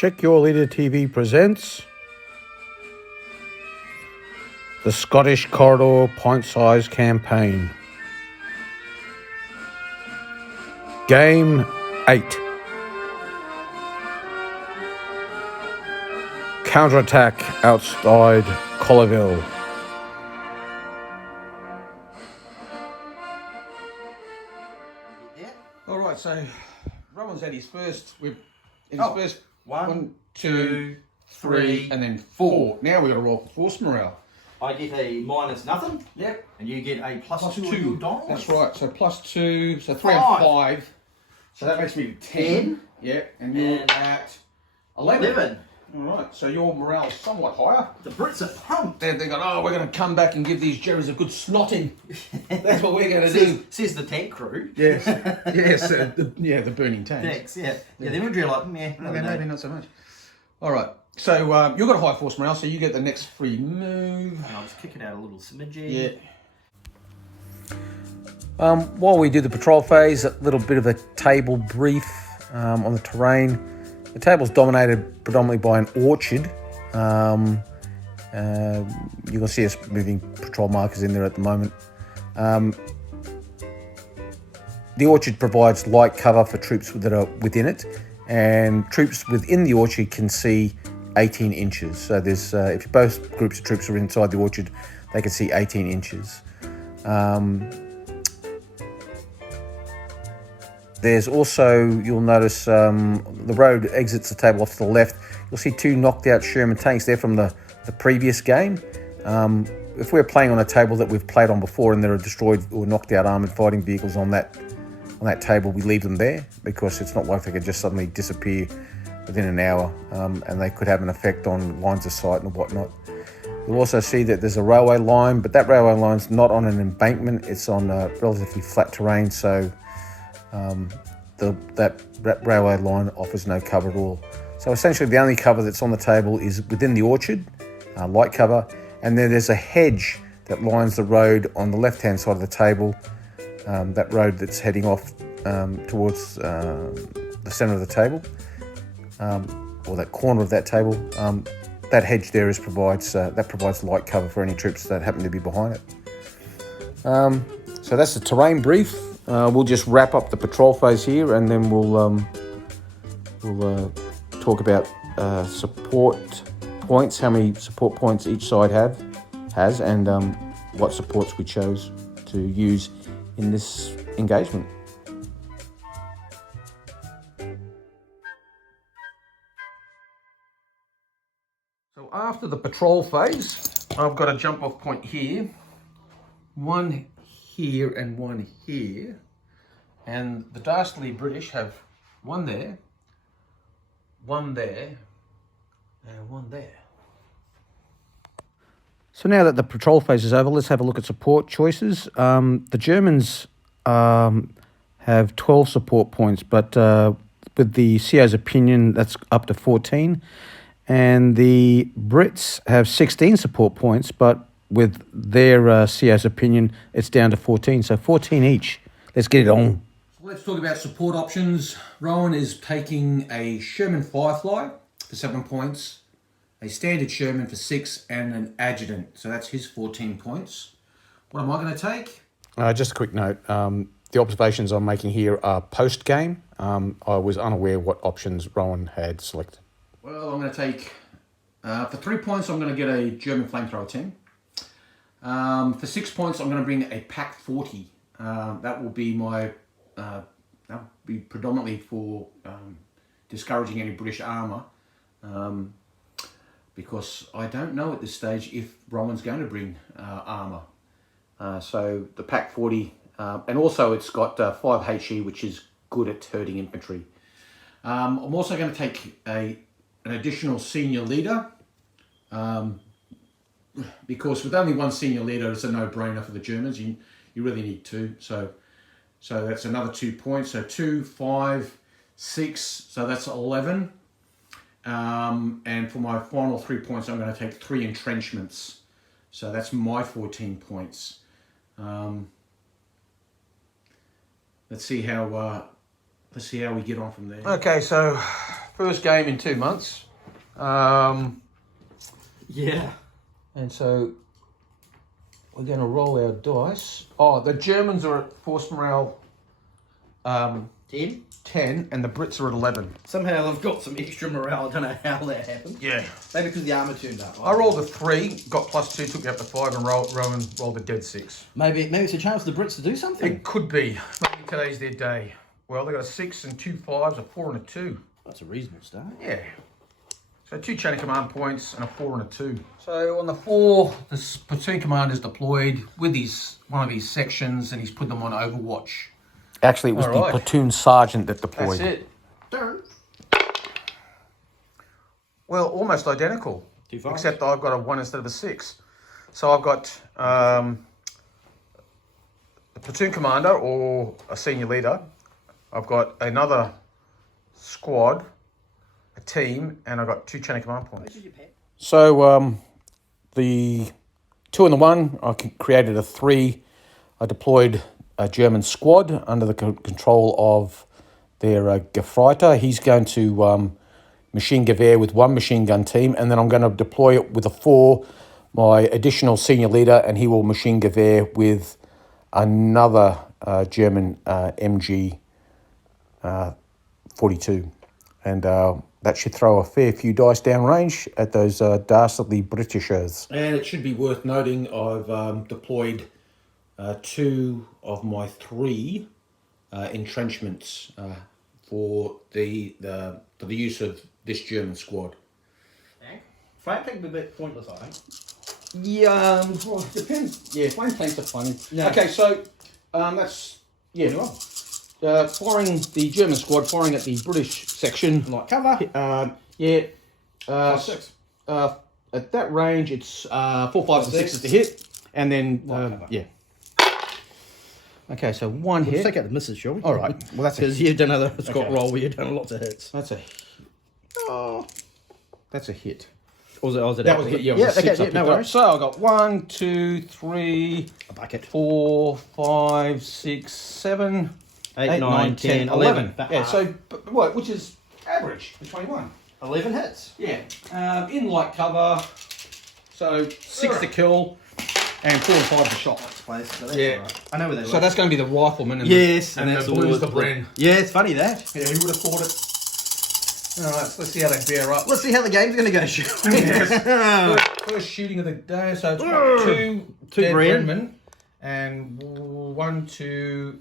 Check Your Leader TV presents the Scottish Corridor Pint Size Campaign. Game 8. Counterattack outside Colleville. Alright, so Rowan's at his first. First one, two, three, and then four. Now we've got to roll for force morale. I get a minus nothing. Yep. And you get a plus two. That's right. So plus two. So 3 and 5. So that makes me 10. Yep. And you're at 11. All right. So your morale is somewhat higher. The Brits are pumped. They're going, oh, we're going to come back and give these Jerrys a good snotting. That's what we're going to do. Says the tank crew. Yes. Yes. The burning tanks. Tanks. Yeah. The imagery like Maybe not so much. All right. So you've got a high force morale, so you get the next free move. And I'll just kick it out a little smidgy. Yeah. While we do the patrol phase, a little bit of a table brief on the terrain. The table's dominated predominantly by an orchard. You can see us moving patrol markers in there at the moment. The orchard provides light cover for troops that are within it, and troops within the orchard can see 18 inches. So there's, if both groups of troops are inside the orchard, they can see 18 inches. There's also, you'll notice the road exits the table off to the left. You'll see 2 knocked out Sherman tanks there from the previous game. If we're playing on a table that we've played on before and there are destroyed or knocked out armoured fighting vehicles on that table, we leave them there because it's not like they could just suddenly disappear within an hour, and they could have an effect on lines of sight and whatnot. You'll also see that there's a railway line, but that railway line's not on an embankment, it's on relatively flat terrain, so that railway line offers no cover at all. So essentially the only cover that's on the table is within the orchard, light cover, and then there's a hedge that lines the road on the left-hand side of the table, that road that's heading off towards the centre of the table, or that corner of that table. That hedge there provides light cover for any troops that happen to be behind it. So that's the terrain brief. We'll just wrap up the patrol phase here, and then we'll talk about support points, how many support points each side has, and what supports we chose to use in this engagement. So after the patrol phase, I've got a jump off point here, one here and one here, and the dastardly British have one there, and one there. So now that the patrol phase is over, let's have a look at support choices. The Germans have 12 support points, but with the CO's opinion, that's up to 14. And the Brits have 16 support points, but with their CO's opinion, it's down to 14. So 14 each. Let's get it on. So let's talk about support options. Rowan is taking a Sherman Firefly for 7 points, a standard Sherman for 6, and an adjutant. So that's his 14 points. What am I going to take? Just a quick note. The observations I'm making here are post-game. I was unaware what options Rowan had selected. Well, I'm going to take, for 3 points, I'm going to get a German flamethrower 10. For 6 points, I'm going to bring a Pack 40. That will be my, that'll be predominantly for discouraging any British armour, because I don't know at this stage if Rowan's going to bring armour. So the Pack 40, and also it's got 5 HE, which is good at hurting infantry. I'm also going to take an additional senior leader, because with only one senior leader, it's a no-brainer for the Germans. You really need 2. So that's another 2 points. So 2, 5, 6. So that's 11. And for my final 3 points, I'm going to take 3 entrenchments. So that's my 14 points. Let's see how we get on from there. Okay, so first game in 2 months. Yeah. And so we're going to roll our dice. Oh, the Germans are at force morale 10, and the Brits are at 11. Somehow they've got some extra morale. I don't know how that happened. Yeah. Maybe because the armour turned up. I rolled a 3, got +2, took me up to 5, and Rowan rolled a dead 6. Maybe it's a chance for the Brits to do something. It could be. Maybe today's their day. Well, they got a 6 and 2 5s, a 4 and a 2. That's a reasonable start. Yeah. So 2 chain of command points and a 4 and a 2. So on the 4, the platoon commander's deployed with one of his sections, and he's put them on Overwatch. Actually, it was the platoon sergeant that deployed. That's it. Darn. Well, almost identical. 2 5s. Except I've got a 1 instead of a 6. So I've got a platoon commander or a senior leader. I've got another squad, a team, and I've got 2 chain of command points. So the 2 and the 1, I created a 3. I deployed a German squad under the control of their Gefreiter. He's going to machine gewehr with 1 machine gun team, and then I'm going to deploy it with a 4, my additional senior leader, and he will machine gewehr with another German MG 42. And that should throw a fair few dice downrange at those dastardly Britishers. And it should be worth noting I've deployed 2 of my 3 entrenchments for the use of this German squad. Flank tank would be a bit pointless, I think. Yeah, well, it depends. Yeah, flame tanks are funny. Yeah. Okay, so that's firing the German squad, firing at the British section. Like cover. 5 6. At that range, it's 4 5s and 6s to hit, and then Okay, so 1 hit. Let's take out the misses, shall we? All right. Well, that's because you've done a Scott roll where you've done lots of hits. That's a. Oh, that's a hit. Was it? That was a hit. Yeah, okay, no worries. So I got 1, 2, 3, a bucket. 4, 5, 6, 7, 8, 9, 10, 11. Yeah. So what? Which is average for 21. 11 hits. Yeah. In light cover. So 6 to kill, and 4 and 5 to shot. So that's right. I know where they So that's going to be the rifleman. And yes, and that's the blue's the Bren. Yeah, it's funny that. Yeah, who would have thought it? All right, let's see how they bear up. Let's see how the game's going to go. First shooting of the day. So it's got 2 dead Brenmen and 1, 2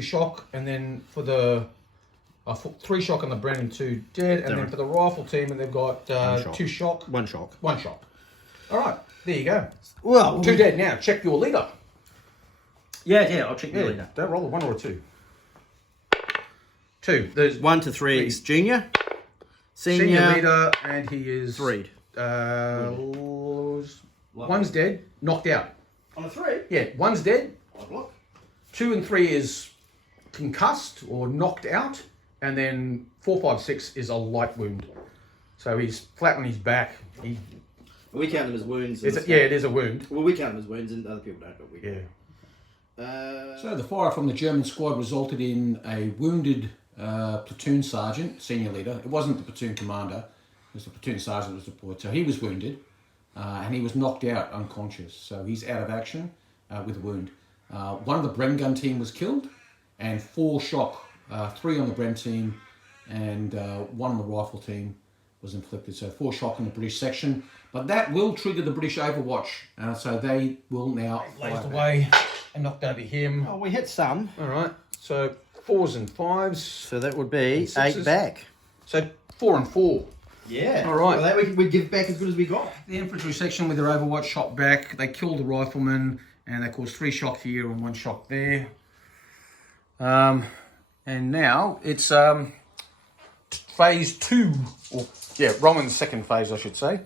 shock, and then for the 3 shock on the Bren and 2 dead, and then for the rifle team, and they've got 2 shock, 1 shock, 1 shock. All right, there you go. Well, 2 dead now. Check your leader. Yeah, I'll check your leader. Don't roll a 1 or a 2. 2. There's 1 to 3 is junior. Senior leader, and he is 3. 1's dead, knocked out. On a 3? Yeah, 1's dead. Look. 2 and 3 is concussed or knocked out, and then 4, 5, 6 is a light wound. So he's flat on his back. We count them as wounds. It is a wound. Well, we count them as wounds, and other people don't. But we. Yeah. So the fire from the German squad resulted in a wounded platoon sergeant, senior leader. It wasn't the platoon commander. It was the platoon sergeant that was deployed. So he was wounded, and he was knocked out unconscious. So he's out of action with a wound. 1 of the Bren gun team was killed, and 4 shock. 3 on the Bren team, and 1 on the rifle team was inflicted. So 4 shock in the British section. But that will trigger the British Overwatch. So they will now blazed away and knocked over him. Oh, we hit some. All right. So 4s and 5s. So that would be 8 back. So 4 and 4. Yeah. All right. Well, that we give back as good as we got. The infantry section with their Overwatch shot back. They killed the rifleman, and they caused 3 shock here and 1 shock there. And now it's phase 2. Roman's second phase, I should say.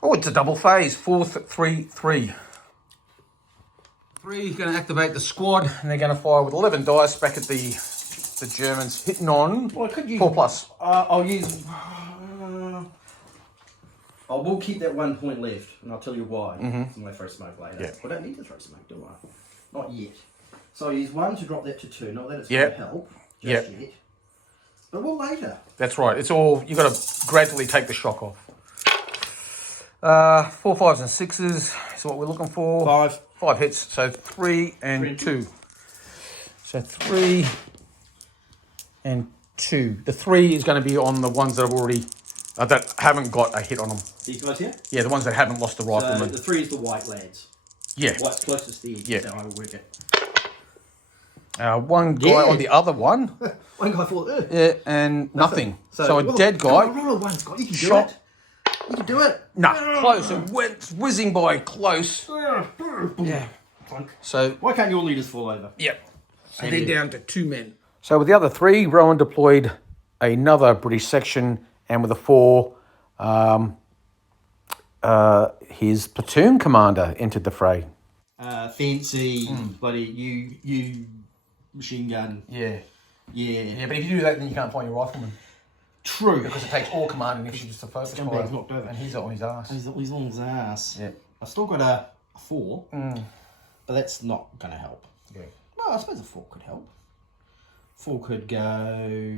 Oh, it's a double phase. 4, 3, 3. 3 is going to activate the squad, and they're going to fire with 11 dice back at the Germans, hitting on 4 plus. I'll use. I will keep that 1 point left, and I'll tell you why. When I throw smoke later. Yeah. I don't need to throw smoke, do I? Not yet. So I'll use 1 to drop that to 2. Not that it's going to help just yet. But what later? That's right. It's all, you've got to gradually take the shock off. 4 5s and 6s is what we're looking for. 5. 5 hits, so 3 and 2. So 3 and 2. The 3 is going to be on the ones that have already, that haven't got a hit on them. These guys here? Yeah, the ones that haven't lost the rifleman. So the 3 is the white lads. Yeah. White's closest to the edge, Yeah. so I will work it. One guy on the other one. One guy for the Earth. Yeah, and nothing. So a well, dead guy. Roll one, Scott. You can do Shot. it. You can do it. Nah, close. It went whizzing by close. Yeah. So, Why can't your leaders fall over? yep. So they're down to 2 men. So with the other 3, Rowan deployed another British section, and with a 4, his platoon commander entered the fray. Fancy, bloody you machine gun. Yeah. Yeah. Yeah, but if you do that, then you can't find your rifleman. True. Because it takes all command initiatives to focus fire. Scumbag's knocked over. And he's on his ass. He's on his ass. Yeah. I've still got a 4, but that's not going to help. Yeah. No, I suppose a 4 could help. 4 could go...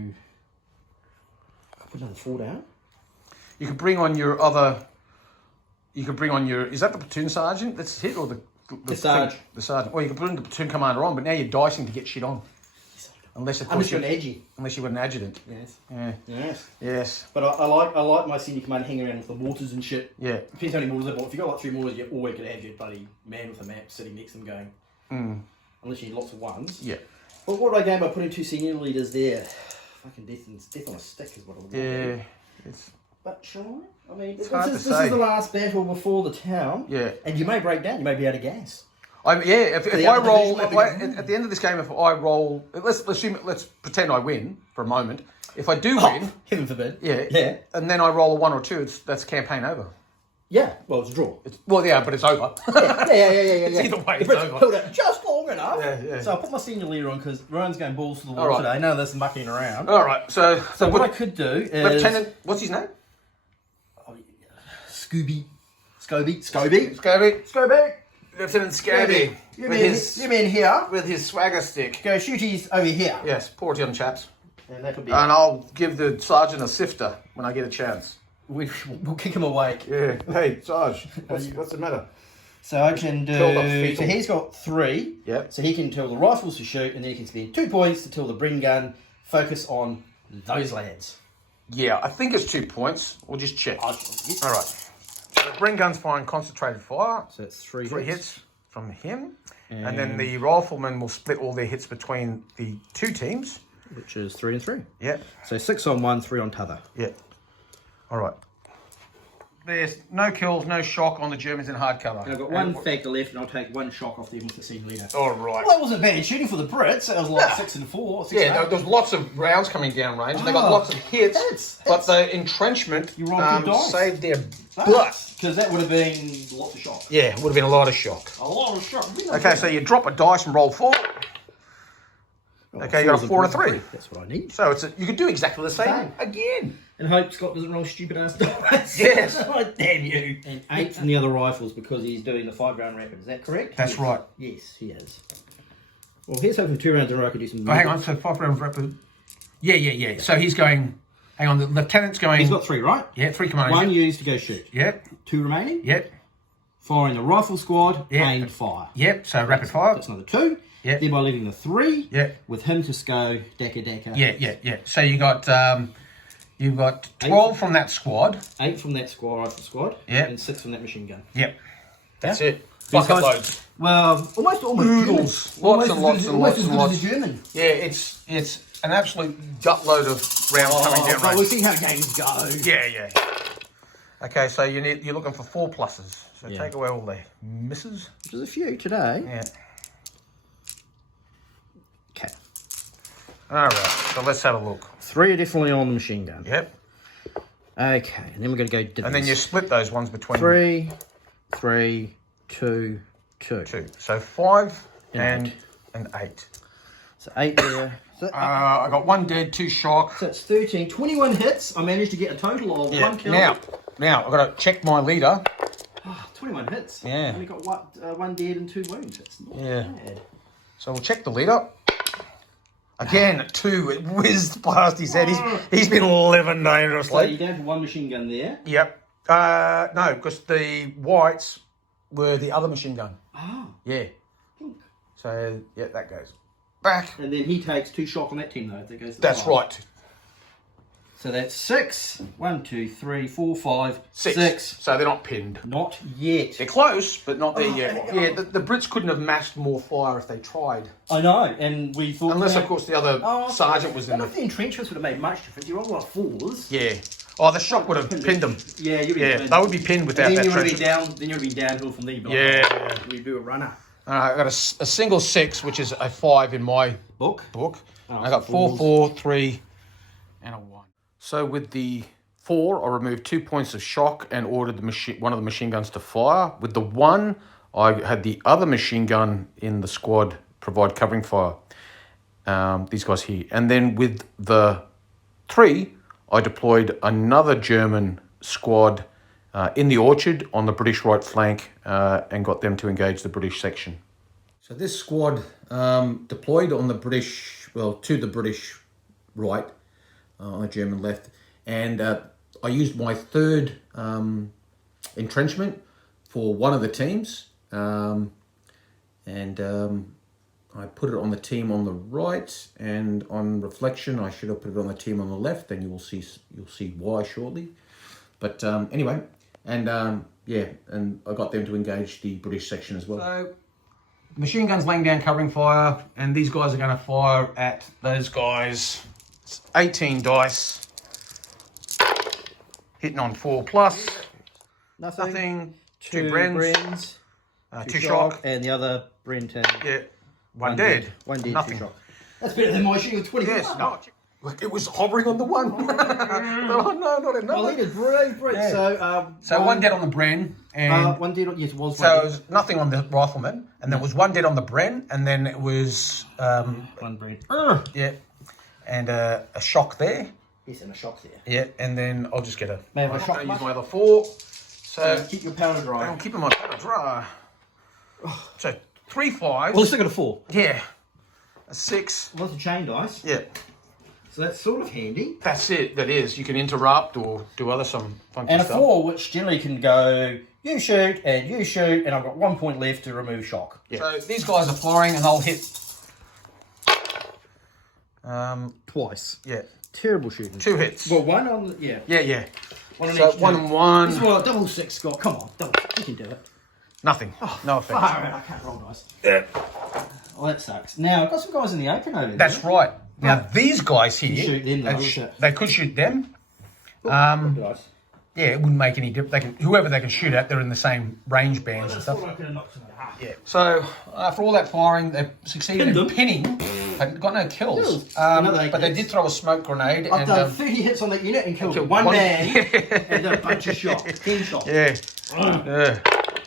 Put another 4 down. You could bring on your other... You could bring on your... Is that the platoon sergeant that's hit, or the Sarge. The sergeant. Well, you could bring the platoon commander on, but now you're dicing to get shit on. Unless, of course, Unless you're an edgy. Unless you were an adjutant. Yes. Yeah. Yes. Yes. But I like my senior command hanging around with the mortars and shit. Yeah. Depends how many mortars they bought. If you got like 3 mortars, you always could have your bloody man with a map sitting next to them going. Unless you need lots of ones. Yeah. But what I gain by putting 2 senior leaders there? Fucking death on a stick is what I would Yeah. do. It's... But shall I? I mean, this hard to is say. the last battle before the town. Yeah. And you may break down. You may be out of gas. If The I other roll, division if might I, be- at the end of this game, if I roll, let's pretend I win for a moment. If I do win, Heaven forbid. yeah, Yeah. and then I roll a 1 or 2, that's campaign over. Yeah. Well, it's a draw. Well, yeah, but it's over. Yeah. Either way, The it's Brits over. held it just long enough. Yeah. So I'll put my senior leader on because Rowan's going balls to the wall right. today. None of this mucking around. All right, so What I could do is... Lieutenant, what's his name? Scooby. Scooby. Scobie. Lieutenant Scobie. You mean here. With his swagger stick. Go shooties over here. Yes, pour it on, chaps. And that could be... And I'll give the sergeant a sifter when I get a chance. We'll kick him awake. Yeah. Hey, Sarge, what's the matter? So I can do... Tell the fetal. So he's got 3. Yep. So he can tell the rifles to shoot, and then he can spend 2 points to tell the Bren gun. Focus on those lads. Yeah, I think it's 2 points. We'll just check. All All right. So the Bren gun's firing concentrated fire. So it's 3 hits from him. And then the riflemen will split all their hits between the 2 teams. Which is 3 and 3. Yep. So 6 on one, 3 on t'other. Yep. All right. There's no kills, no shock on the Germans in hard cover. And I've got 1 factor left, and I'll take 1 shock off them with the senior leader. All right. Well, that wasn't bad shooting for the Brits. That was like 6 and 4. 6 Yeah, and there was lots of rounds coming down range. And they got lots of hits, but the entrenchment You rolled good dice. saved their butt. Because that would have been lots of shock. Yeah, it would have been a lot of shock. A lot of shock. Okay, so you drop a dice and roll 4. Okay, you got a 4 and a 3. That's what I need. So you could do exactly the same again. And hope Scott doesn't roll stupid ass dice. Yes. Oh, damn you. And 8 from the other rifles because he's doing the 5-round rapid. Is that correct? That's right. Yes, he is. Well, here's hoping 2 rounds in a row I could do some... Oh, hang on, so 5 rounds rapid. Yeah. So he's going... Hang on, the lieutenant's going... He's got 3, right? Yeah, 3 commanders. 1 used to go shoot. Yep. 2 remaining. Yep. Firing the rifle squad. Yeah. Aimed fire. Yep, so rapid fire. That's another 2. Yep. Thereby leaving the 3. Yep. With him to go Daka. Yeah. So you got... You've got 12 from that squad. 8 from that rifle squad. Yep. And 6 from that machine gun. Yep. That's it. These Bucket guys- loads. Well, almost Noodles. German. Lots and lots and lots and lots. As German. Yeah, it's an absolute gutload of rounds coming down But range. we'll see how games go. Yeah. Okay, so you're looking for 4 pluses. So Yeah. take away all the misses. There's a few today. Yeah. Okay. All right. So let's have a look. 3 are definitely on the machine gun. Yep. Okay, and then we're going to go divis. And then you split those ones between 3, 3, 2, 2. 2. So 5 And and 8. So 8 there. So, I got 1 dead, 2 shock. so it's 13. 21 hits. I managed to get a total of 1 kill. Now I've got to check my leader. 21 hits. Yeah. Only got 1 dead and 2 wounds. That's not bad. So we'll check the leader. Again, 2, it whizzed past his head. He's been living So dangerously. you're down to one machine gun there. Yep. No, because the whites were the other machine gun. Ah. Yeah. So, yeah, that goes back. And then he takes 2 shock on that team, though. If that goes to the That's 5. right. So that's 6. 1, 2, 3, 4, 5, 6. So they're not pinned. Not yet. They're close, but not there yet. Yeah, the Brits couldn't have massed more fire if they tried. I know, and we thought... Unless, of course, the other sergeant was in None of the entrenchments would have made much difference. You're on 4s. Yeah. Oh, the shock would have pinned them. Yeah, you'd be Yeah, pinned. they would be pinned without And then that you would have trench. been down. Then you would have been downhill from there. Yeah. We do a runner. I got a single 6, which is a 5 in my Book. I got 4, 4, 3, and a 1. So with the 4, I removed 2 points of shock and ordered one of the machine guns to fire. With the 1, I had the other machine gun in the squad provide covering fire. These guys here. And then with the 3, I deployed another German squad in the orchard on the British right flank and got them to engage the British section. So this squad deployed on the to the British right on the German left, and I used my 3rd entrenchment for one of the teams, and I put it on the team on the right, and on reflection I should have put it on the team on the left, and you'll see why shortly. But anyway, and and I got them to engage the British section as well. So machine guns laying down covering fire, and these guys are going to fire at those guys. It's 18 dice, hitting on 4 plus. Nothing. 2 Brens. 2 shock. And the other Brent. Yeah. One dead. 1 dead. Nothing. 2 shock. That's better than my shooting with 20. Yes. No. It was hovering on the 1. No, not another. Well, I think it's great. Yeah. So, 1 dead on the Bren, and 1 dead. Yes, it was. so it was nothing on the rifleman, and there was 1 dead on the Bren, and then it was 1 Brent. yeah, and a shock there. Yes, and a shock there. Yeah, and then I'll just get a. May I have a I'm shock gonna mark? use my other 4. So Keep your powder dry. I'm keeping my powder dry. So 3 5s. Well, let's look at a 4. Yeah, a 6. Lots of chain dice. Yeah. So that's sort of handy. That's it. That is. You can interrupt or do some funky And a stuff. 4, which generally can go, you shoot, and I've got 1 point left to remove shock. Yeah. So these guys are firing, and they'll hit. Twice. Yeah. Terrible shooting. 2 hits. Well, 1 on the, yeah. Yeah. One on So each 1 team. and 1. This one, double 6, Scott. Come on, double. You can do it. Nothing. No effect. Alright, I can't roll dice. Yeah. Well, that sucks. Now, I've got some guys in the open over there. That's right. Now these guys here, shoot them, though, they could shoot them. Dice. Yeah, it wouldn't make any difference. Whoever they can shoot at, they're in the same range bands and stuff. I could have knocked some out. Yeah. So after all that firing, they succeeded in pinning. They got no kills, but they did throw a smoke grenade. I've and, done 30 hits on that unit and killed killed one one. man and a bunch of shots. 10 shots. Yeah. Yeah.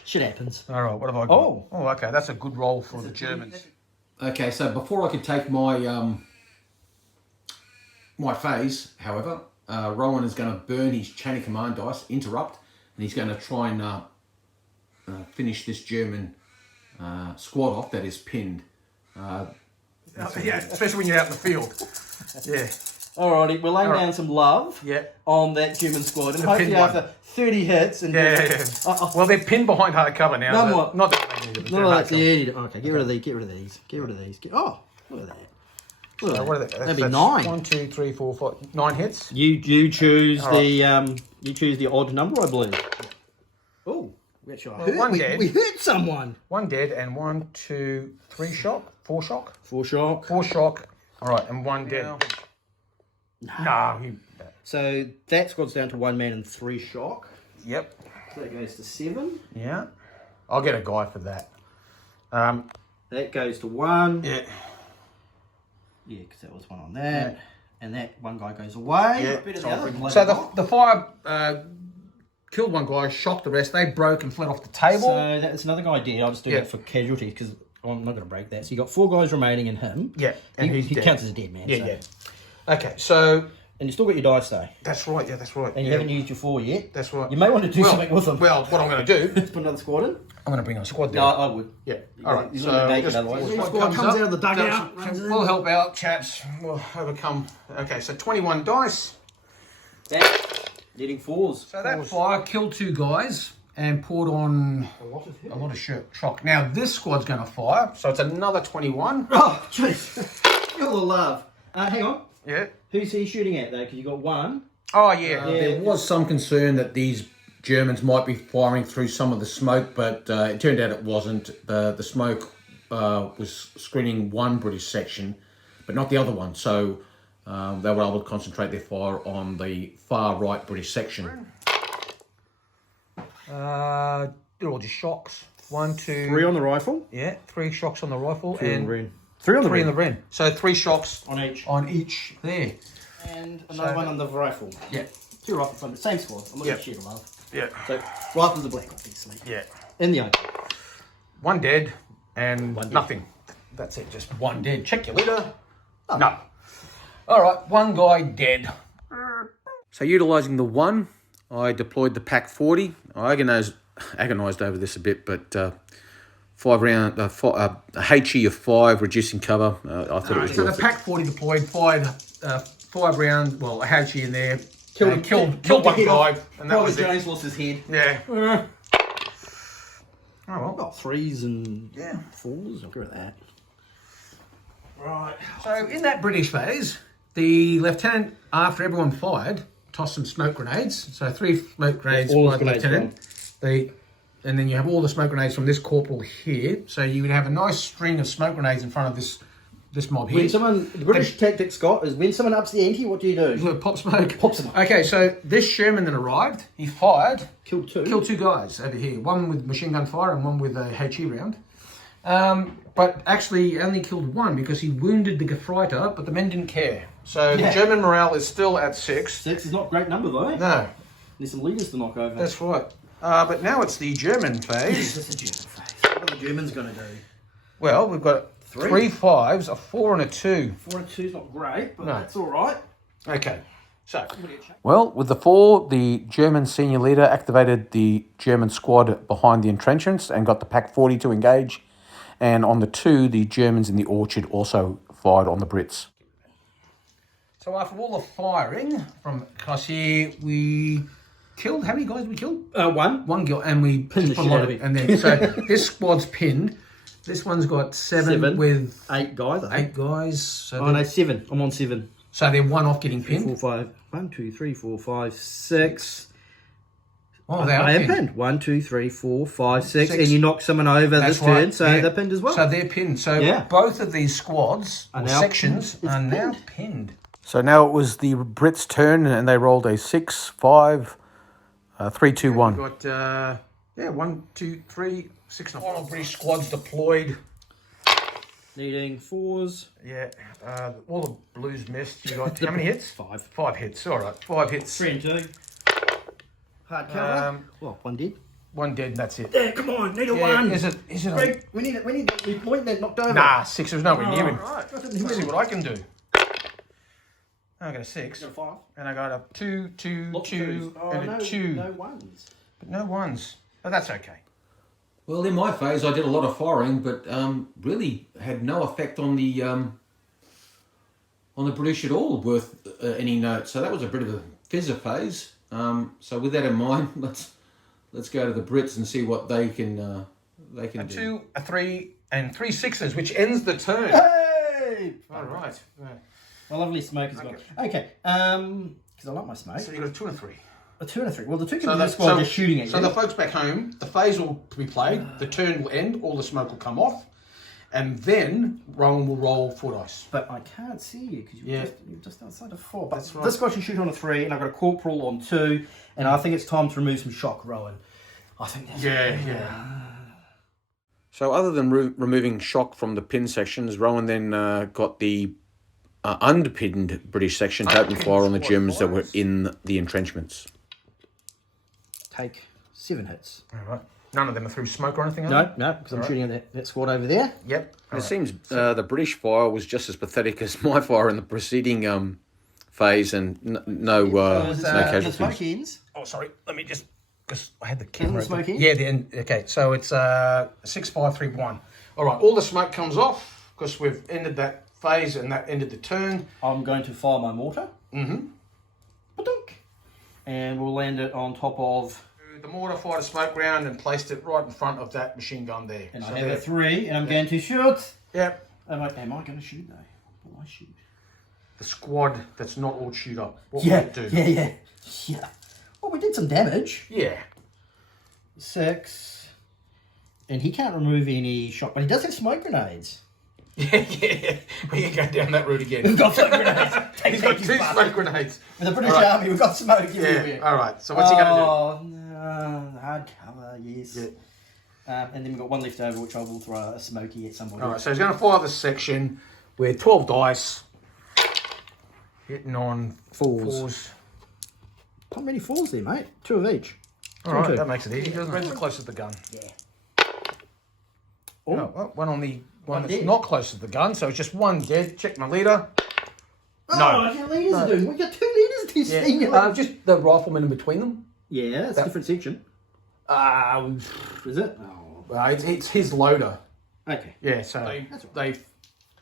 Shit happens. All right. What have I got? Oh, okay. That's a good roll for the Germans. Okay, so before I could take my my phase, however, Rowan is going to burn his chain of command dice, interrupt, and he's going to try and finish this German squad off that is pinned. Yeah, especially when you're out in the field. Yeah. Alrighty, we're laying down some love on that German squad, and hopefully after 30 hits and well, they're pinned behind hard cover now. No so more. Not that they need it, but No, they're that's hard cover. okay. Get rid of these. Get rid of these. Get rid of these. Oh, look at that. Look at that. What are they? That'd be That's 9. 1, 2, 3, 4, 5, 9 hits. You choose the odd number, I believe. Oh, we hurt someone. 1 dead and 1, 2, 3 shock. 4 shock. 4 shock. 4 shock. All right, and 1 dead. No. So that squad's down to 1 man and 3 shock. Yep. So that goes to 7. Yeah. I'll get a guy for that. That goes to 1. Yeah. Yeah, because that was 1 on that. And that one guy goes away. Yeah. Better than the other bloody So guy. the fire killed 1 guy, shocked the rest. They broke and fled off the table. So that's another guy idea. I'll just do that for casualty because I'm not going to break that. So you got 4 guys remaining in him. Yeah. And he dead. counts as a dead man. Yeah. Okay, so And you still got your dice though. That's right, yeah, that's right. And you haven't used your 4 yet. That's right. You may want to do something with them. Well, what I'm going to do... Let's put another squad in. I'm going to bring a squad No, down. I would. Yeah, all right. He's So not naked just- otherwise. squad Squad comes out of the dugout. We'll help out, chaps. We'll overcome. Okay, so 21 dice. That's getting 4s. So that fire killed 2 guys and poured on a lot of shock. Now this squad's going to fire, so it's another 21. Oh, jeez. You're the love. Hang on. Yeah. Who's he shooting at though? Because you got 1. Oh yeah. There was some concern that these Germans might be firing through some of the smoke, but it turned out it wasn't. The smoke was screening one British section, but not the other one. So they were able to concentrate their fire on the far right British section. They're all just shocks. 1, 2. 3 on the rifle. Yeah, 3 shocks on the rifle 3 on and the ren. 3 on the 3 in ren. the ren. So 3 shocks On each. there. And another one on the rifle. Yeah. 2 rifles on the same squad. I'm not Yeah. going to shoot a love. Yeah. So rifles are black, obviously. Yeah. In the open. 1 dead and One dead. nothing. That's it, just 1 dead. Check your leader. Oh. No. All right, 1 guy dead. So utilising the 1, I deployed the Pack 40. I agonised over this a bit, but 5 round, a HE of 5, reducing cover. I thought it was So the worth it. Pack 40 deployed, fired 5 rounds, well, a HE in there. Killed Killed 1 the head guy, off. and that Probably was it. Jones lost his head. Yeah. Oh, well. Got 3s and Yeah. 4s. I'll go with that. Right. So in that British phase, the lieutenant, after everyone fired, tossed some smoke grenades. So 3 smoke grenades all by the grenades lieutenant. And then you have all the smoke grenades from this corporal here. So you would have a nice string of smoke grenades in front of this mob here. The British tactic, Scott, is when someone ups the ante, what do you do? Pop smoke. Pop smoke. Okay, so this Sherman that arrived, he fired, Killed 2. killed 2 guys over here. One with machine gun fire and one with a HE round. But actually only killed 1 because he wounded the Gefreiter, but the men didn't care. So the German morale is still at 6. 6 is not a great number though. No, There's some leaders to knock over. that's right. But now it's the German phase. This is the German phase. What are the Germans going to do? Well, we've got 3 5s, a 4 and a 2. 4 and 2 is not great, but No. that's all right. Okay, so Well, with the 4, the German senior leader activated the German squad behind the entrenchments and got the Pack 40 to engage. And on the 2, the Germans in the orchard also fired on the Brits. So after all the firing from Classier, we killed, how many guys we killed? 1. 1 guy, and we Pinned the put a shit lot out of of it. And then, so this squad's pinned. This one's got 7 with 8 guys. 8 guys. So, Oh no, 7. I'm on 7. so they're 1 off getting 4, pinned. 5. 1, 2, 3, 4, 5, 6. Oh, they are I am pinned. pinned. 1, 2, 3, 4, 5, 6. 6. And you knock someone over That's this turn, right, so yeah. they're pinned as well. So they're pinned. So Yeah. both of these squads, or now sections, pinned. It's are now pinned. pinned. So now it was the Brits' turn, and they rolled a 6, 5, 3, 2, 1. We've got, 1, 2, 3, 6 and a final British squads deployed. Needing 4s. Yeah, all the blues missed. You got how many hits? 5. 5 hits. All right, 5 hits. 3 and 2. Hard cover. Well, 1 dead. 1 dead, and that's it. Yeah, come on, need a Yeah, 1. Is it? We need the point that knocked over. Nah, 6. There was nowhere near him. Right. Let's see what I can do. I got a 6, Got a 5. and I got a 2, 2, Lots of 2, 2s. Oh, and a 2. No 1s. But no 1s. But that's okay. Well, in my phase, I did a lot of firing, but really had no effect on the British at all, worth any note. So that was a bit of a fizzer phase. So with that in mind, let's go to the Brits and see what they can do. A 2, a 3, and 3 6s, which ends the turn. Hey! All right. My lovely smoke as well. Okay, because I like my smoke. So you got a 2 and a 3. A 2 and a 3. Well, the 2 can So be this squad just shooting at you. So the folks back home, the phase will be played, the turn will end, all the smoke will come off, and then Rowan will roll 4 dice. But I can't see you because you're just outside of 4. But That's right. this guy can shoot on a 3, and I've got a corporal on 2, and I think it's time to remove some shock, Rowan. I think that's Yeah. So other than removing shock from the pin sections, Rowan then got the underpinned British section to open fire on the Germans that were in the entrenchments. Take 7 hits. All right. None of them are through smoke or anything? No, because I'm shooting at that squad over there. Yep. It seems the British fire was just as pathetic as my fire in the preceding phase and no casualties. The smoke ends. Oh, sorry. Let me just, because I had the Can camera. the smoke end? Yeah, the end. Okay, so it's 6531. All right, all the smoke comes off because we've ended that phase and that ended the turn. I'm going to fire my mortar. Mm-hmm. Ba-dunk. And we'll land it on top of... The mortar fired a smoke round and placed it right in front of that machine gun there. And So I have a 3, and I'm going to shoot. Yep. Am I going to shoot though? Will I shoot? The squad that's not all chewed up. What Yeah, would it do? yeah. Well, we did some damage. Yeah. 6. And he can't remove any shot, but he does have smoke grenades. Yeah. We can go down that route again. We've got smoke grenades. He's got 2 smoke grenades. With the British All right. Army, we've got smoke everywhere. Yeah. All right. So what's he going to do? Oh, no. Hard cover, yes. Yeah. And then we've got 1 left over, which I will throw a smoky at some point. All right. So he's going to fire this section with 12 dice, hitting on 4s. Not many 4s there, mate. 2 of each. All right. That makes it easy, doesn't it? Where's the closest to the gun? Yeah. Oh, well, one on the one that's dead. not close to the gun, so it's just 1 dead. Check my leader. Oh, No. our leaders are doing. We've got 2 leaders this thing. Just the rifleman in between them. Yeah, that's a different section. Is it? Oh. It's his loader. Okay. Yeah, so That's they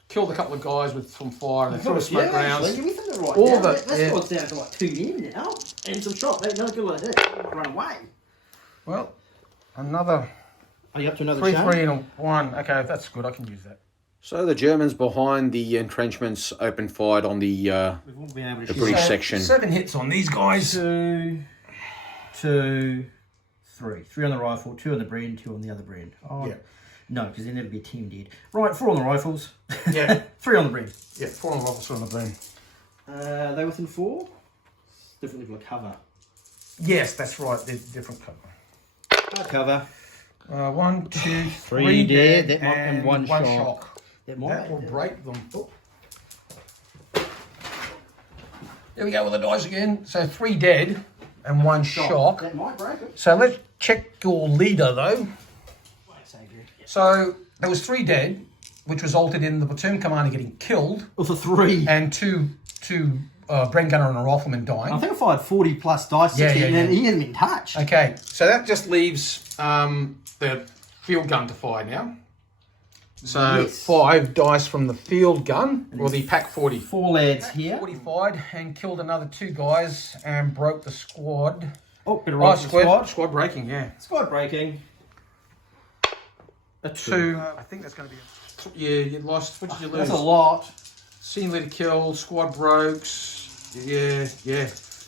killed a couple of guys with some fire and they threw a smoke rounds. Actually, we think they're right All now. the- This yeah. squad's down to like 2 men now. And some shot. They don't do like that. Run away. Well, another Are you up to another 3, shot? 3 and a 1. Okay, that's good. I can use that. So the Germans behind the entrenchments opened fire on the We won't be able to the shoot. British section. 7 hits on these guys. 2, 2, 3. 3 on the rifle, 2 on the Brand, 2 on the other Brand. Oh, Yeah. no, because then there'd be a team dead. Right, 4 on the rifles. Yeah. 3 on the Brand. Yeah, 4 on the rifle, 2 on the boom. They within 4? Different level of cover. Yes, that's right. They're different cover. Hard cover. 1, 2, 3 3 dead, dead, that might- and one one shock. shock. That might. That will break them. Oh. There we go with the dice again. So 3 dead and 1 shock. That might break it. So let's check your leader though. So there was 3 dead, which resulted in the platoon commander getting killed With a 3. and two Brent gunner and a rifleman dying. I think I fired 40 plus dice, Yeah, 60, yeah, and yeah. he hasn't been touched. Okay, so that just leaves the field gun to fire now. So Yes. 5 dice from the field gun, or the pack 40. 4 lads here. 40 fired and killed another 2 guys and broke the squad. Oh, bit of right to the squad. Squad breaking, yeah. Squad breaking. A 2. I think that's going to be. Yeah, you lost. What did you lose? That's a lot. Senior leader killed. Squad broke. Yeah.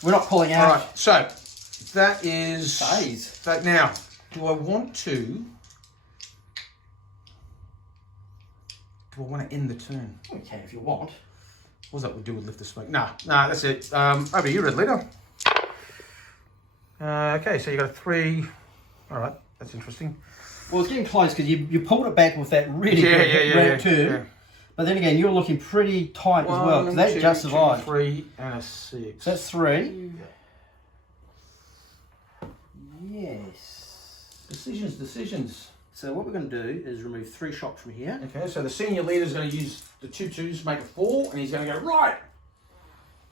We're not pulling All out. right. So that is. Phase. That now. Do I want to? Do I want to end the turn? Okay, if you want. What does that would do with lift the smoke? Nah, that's it. Over to you, Red Leader. Okay, so you got a 3. All right, that's interesting. Well, it's getting close because you pulled it back with that really Yeah, good red turn. But then again, you're looking pretty tight as well because that just survived. 3 and a 6. So that's 3. Yes. Decisions. So what we're going to do is remove 3 shocks from here. Okay, so the senior leader is going to use the 2 2s to make a 4, and he's going to go, right,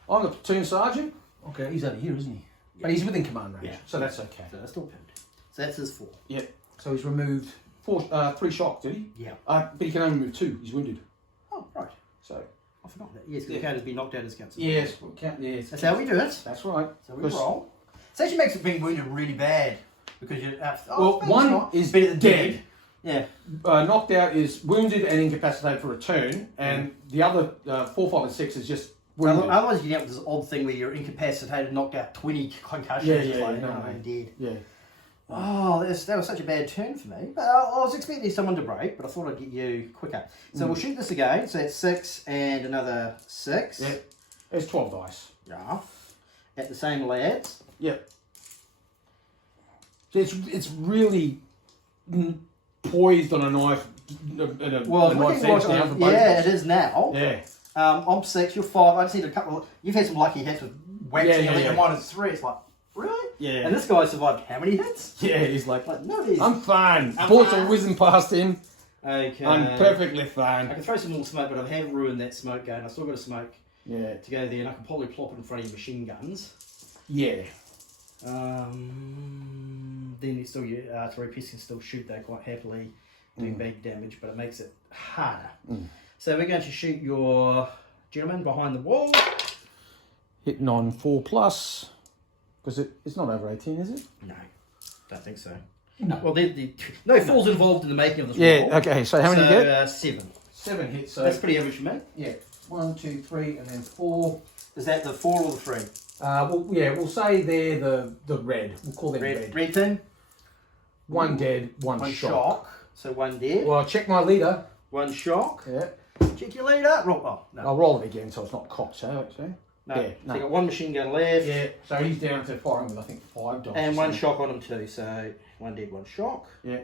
I'm the platoon sergeant. Okay, he's over here, isn't he? Yeah. But he's within command range, so that's okay. So that's still pinned. So that's his 4. Yeah, so he's removed 3 shocks, did he? Yeah. But he can only remove 2, he's wounded. Oh, right. So, I forgot that. Yes, because the count has been knocked out as counts. yes, yes. That's how we do it. That's right. So we roll. It actually makes it being wounded really bad because you're. Well, one is better than dead. Yeah. Knocked out is wounded and incapacitated for a turn, and the other 4, 5, and 6 is just wounded. Otherwise, you get this odd thing where you're incapacitated, knocked out 20 concussions. I'm dead. Yeah. Oh, that was such a bad turn for me. But I was expecting someone to break, but I thought I'd get you quicker. So we'll shoot this again. So it's 6 and another 6. Yeah. It's 12 dice. Yeah. At the same lads. Yeah. So it's really poised on a knife. Well, it's looking like, yeah, it is now. Yeah. I'm 6, you're 5. I just need a couple of. You've had some lucky hits with whacks, and mine is 3. It's like, really? Yeah. And this guy survived how many hits? Yeah, he's like, No, he's. I'm fine. Bullets are whizzing past him. Okay. I'm perfectly I fine. can throw some more smoke, but I have ruined that smoke gun. I still got a smoke. Yeah. to go there, and I can probably plop it in front of your machine guns. Yeah. Then it's still your artillery piece can still shoot there quite happily, doing big damage, but it makes it harder. So we're going to shoot your gentleman behind the wall. Hitting on 4+, because it's not over 18, is it? No, don't think so. No. Well, no falls involved in the making of this Yeah, roll. okay, so how many you get? 7. 7 hits, so... That's pretty average for me. Yeah. 1, 2, 3, and then 4. Is that the 4 or the 3? We'll say they're the red. We'll call them red. Red thing? 1 dead, 1 shock. So 1 dead. Well, I'll check my leader. 1 shock. Yeah. Check your leader. Roll. Oh, no. I'll roll it again so it's not cocked, so actually. No. Yeah, So you got 1 machine gun left. Yeah, so he's down to firing with, I think, 5 dice. And 1 shock on him too. So 1 dead, 1 shock. Yeah.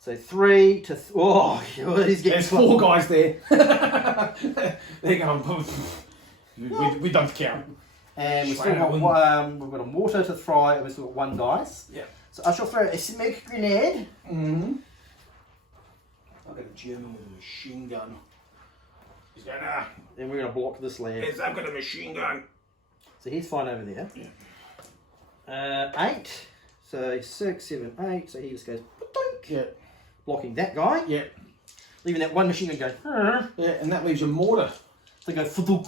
So 3 to... oh, he's getting... There's 4 guys there. They're going... we don't count. And we've still got we've got a mortar to throw, and we've still got 1 dice. Yeah. So I shall throw a smoke grenade. Mm-hmm. I've got a German with a machine gun. He's going, And we're going to block this lad. yes, I've got a machine gun. So he's fine over there. Yeah. 8. So 6, 7, 8. So he just goes... ba-dunk, Yeah. blocking that guy. Yeah. Leaving that 1 machine gun going... Yeah, and that leaves a mortar. So go... fa-dunk.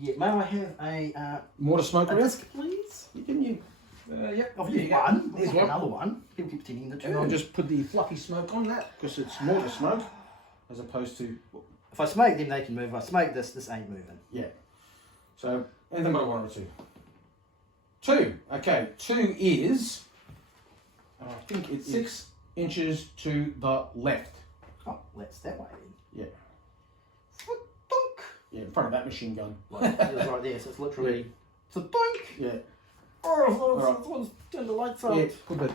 Yeah, may I have a Mortar smoke a red? disc, please? Didn't you? Yep. I've Here used you go. one. Here's I've one. got another one. People keep pretending the 2. And I'll just put the fluffy smoke on that because it's mortar smoke as opposed to If I smoke them, they can move. If I smoke this ain't moving. yeah. So anything but 1 or 2. 2. Okay. 2 is I think it's 6 inches to the left. Oh, that's that way then. Yeah. Fa-dunk. Yeah, in front of that machine gun. Like, it's right there, so it's literally... fa-dunk. Yeah. Oh, this one's turned the lights on. Yeah. Put the.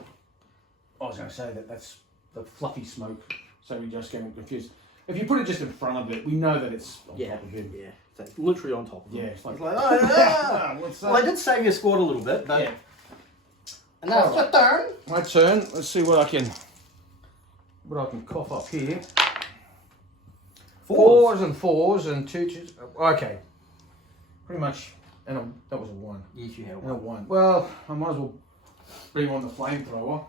I was going to say that's the fluffy smoke, so we just get confused. If you put it just in front of it, we know that it's on top of him. Yeah. So it's literally on top of Yeah, him. it's like, It's like, oh, yeah. what's Well, I did save your squad a little bit, but... Yeah. And now it's your turn. My turn. Let's see what I can cough up here. 4s and 4s and 2s. Okay. Pretty much. And that was a 1. Yes, you have And a one. 1. Well, I might as well bring on the flamethrower.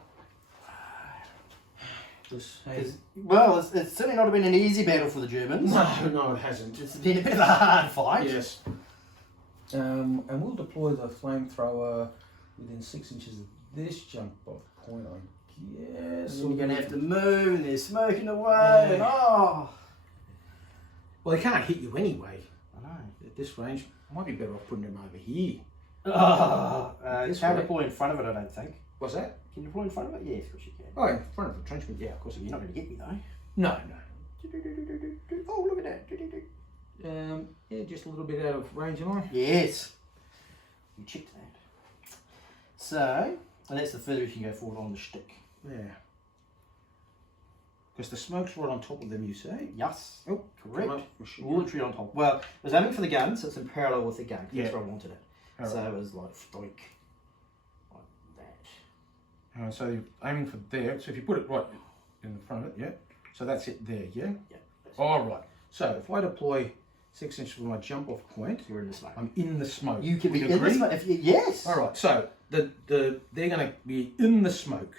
Well, it's certainly not been an easy battle for the Germans. No, it hasn't. It's been a bit of a hard fight. Yes. And we'll deploy the flamethrower within 6 inches of this jump off point, I guess. So we're going to have to move, and there's smoking away, Yeah. and oh. Well, they can't hit you anyway. I know. At this range, I might be better off putting them over here. You can't deploy in front of it, I don't think. What's that? Can you deploy in front of it? Yes, of course you can. Oh, in front of the entrenchment. Yeah, of course. You're not going to get me though. No. Oh, look at that. Yeah, just a little bit out of range, am I? Yes. You checked that. So, and that's the furthest you can go forward on the stick. Yeah. Because the smoke's right on top of them, you say? Yes. Oh, correct. Machine gun. Literally on top. Well, I was aiming for the gun, so it's in parallel with the gun. Yeah. That's where I wanted it. Alright. So it was like stoic. Like that. So you're aiming for there. So if you put it right in the front of it, yeah. So that's it there, yeah? Yeah. All right. So if I deploy 6 inches from my jump off point, You're in the smoke. I'm in the smoke. You can be Would in the agree? smoke. If you, yes. All right. So they're going to be in the smoke.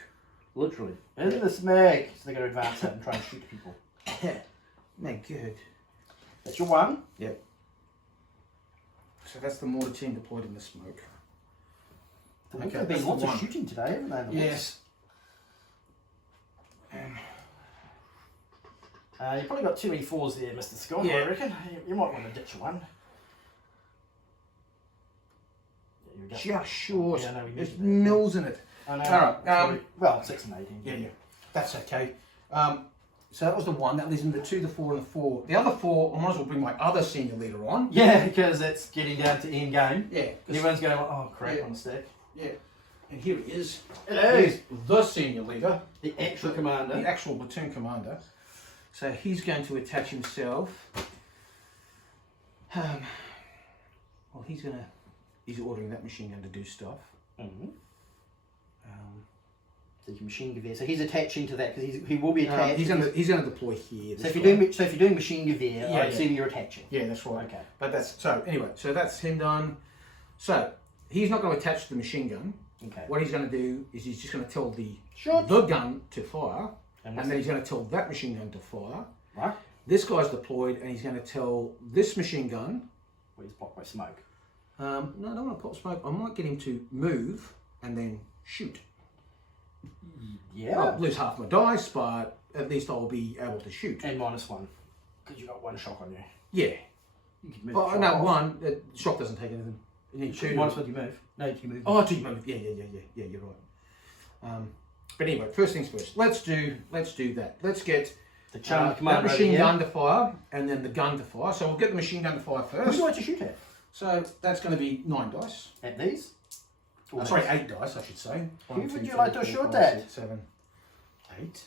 Literally. In the smoke. So they're going to advance it and try and shoot people. No good. That's your 1. Yep. So that's the mortar team deployed in the smoke. There's that's been the lots of 1. shooting today, haven't they? Yes. You've probably got too many 4s there, Mr. Scott, Yeah. I reckon. You might want to ditch one. Just short. Yeah, no, we There's need to- mils in it. I know. All right, Sorry. Well, 6 and 18. Yeah. That's okay. So that was the 1. That leaves me the 2, the 4, and the 4. The other 4, I might as well bring my other senior leader on. Yeah, because it's getting down to end game. Yeah. Everyone's going, oh crap, Yeah. on the stack. Yeah. And here he is. Hello. He's the senior leader. The actual commander. The actual platoon commander. So he's going to attach himself. Well, he's ordering that machine gun to do stuff. Mhm. So you can machine gewehr. So he's attaching to that because he will be attached. He's going to deploy here. So if you're doing machine gewehr, I assume you're attaching. Yeah, that's right. Okay. But so that's him done. So he's not going to attach the machine gun. Okay. What he's going to do is he's just going to tell the gun to fire, and then he's going to tell that machine gun to fire. Right. This guy's deployed, and he's going to tell this machine gun. Well, he's blocked by smoke. No, I don't want to pop smoke. I might get him to move and then shoot. Yeah. I'll lose half my dice, but at least I'll be able to shoot. And -1 because you got 1 shock on you. Yeah. You can move. Oh, no, 1. Shock doesn't take anything. You need 2. Once when you move. No, you move. Oh, 2 you move. Yeah. You're right. But anyway, first things first. Let's do that. Let's get The that machine gun to fire, and then the gun to fire. So we'll get the machine gun to fire Who do first. you like to shoot at? So that's going to be 9 dice. At these? Sorry, 8 dice, I should say. Who would you like to shoot at? 6, 7, 8.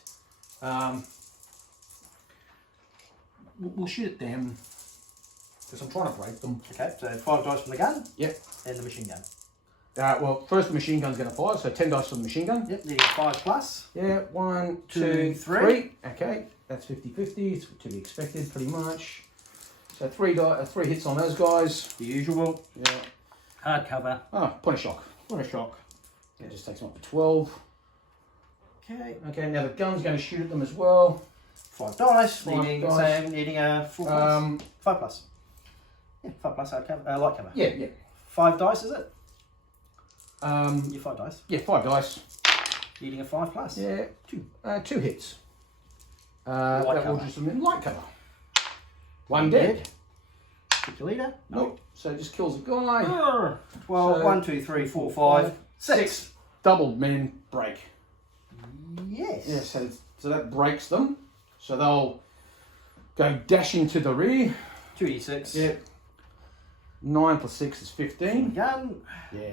We'll shoot at them because I'm trying to break them. Okay, so 5 dice from the gun. Yep. And the machine gun. Well, first the machine gun's going to fire, so 10 dice from the machine gun. Yep, needing 5 plus. Yeah, 1, 2, 3. Okay, that's 50-50. It's to be expected, pretty much. So 3 hits on those guys. The usual. Yeah. Hard cover. Oh, point of shock. Point of shock. That just takes them up to 12. Okay. Okay, now the gun's going to shoot at them as well. 5 dice. 5 needing dice. needing a 4 plus. 5 plus. Yeah, 5 plus hard cover. Light cover. Yeah. 5 dice, is it? Yeah, 5 dice. 5 dice. Needing a 5 plus. Yeah, 2 hits. Light that will cover. just in light cover. 1 dead. Pick your leader. Nope. So it just kills a guy. 12, So- 1, 2, 3, 4, 5, 6. Doubled men break. Yes. Yeah, so that breaks them. So they'll go dashing to the rear. 2d6. Yeah. 9 plus 6 is 15. Gun. Yeah,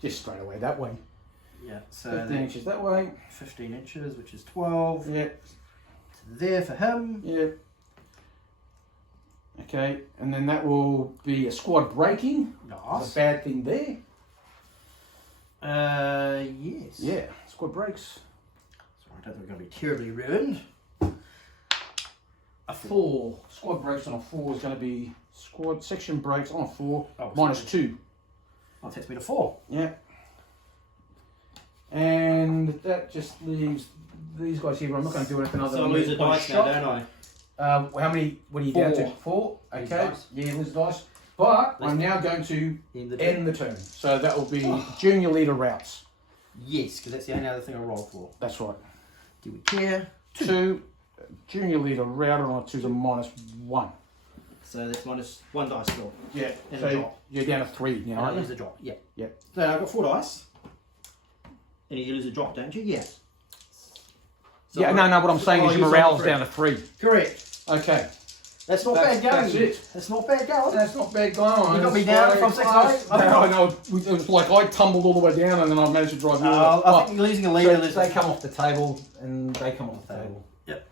just straight away that way. Yeah, so 15 inches that way. 15 inches, which is 12. Yeah, There for him. yeah. Okay, and then that will be a squad breaking. There's Nice. a bad thing there. Yes. Yeah, squad breaks. So I don't think we're going to be terribly ruined. A 4. Squad breaks on a 4 is going to be squad section breaks on a 4 Oh, minus 2. That takes me to 4. Yeah. And that just leaves these guys here. I'm not going to do anything other So I than lose a one dice now, shot. don't I? How many? What are you down 4. to? 4. Lose Okay. dice. Yeah, lose dice. But I'm now going to In the end the turn. So that will be junior leader routes. Yes, because that's the only other thing I roll for. That's right. Do we care? 2. Junior leader route on a 2 is a minus 1. So that's minus 1 dice still. Yeah. And so a drop. you're down to 3 now, And I aren't lose you? a drop. Yeah. Yeah. So I've got 4 dice. And you lose a drop, don't you? Yeah. So Yeah. No. What I'm saying is you're your morale's saying down to 3. Correct. Okay. That's not bad going. That's it. That's not bad going. That's not bad going. You got me down from 6 dice. I know. It was like I tumbled all the way down and then I managed to drive you. I think you're losing a leader. So they come off the table and they come off the table. Yep.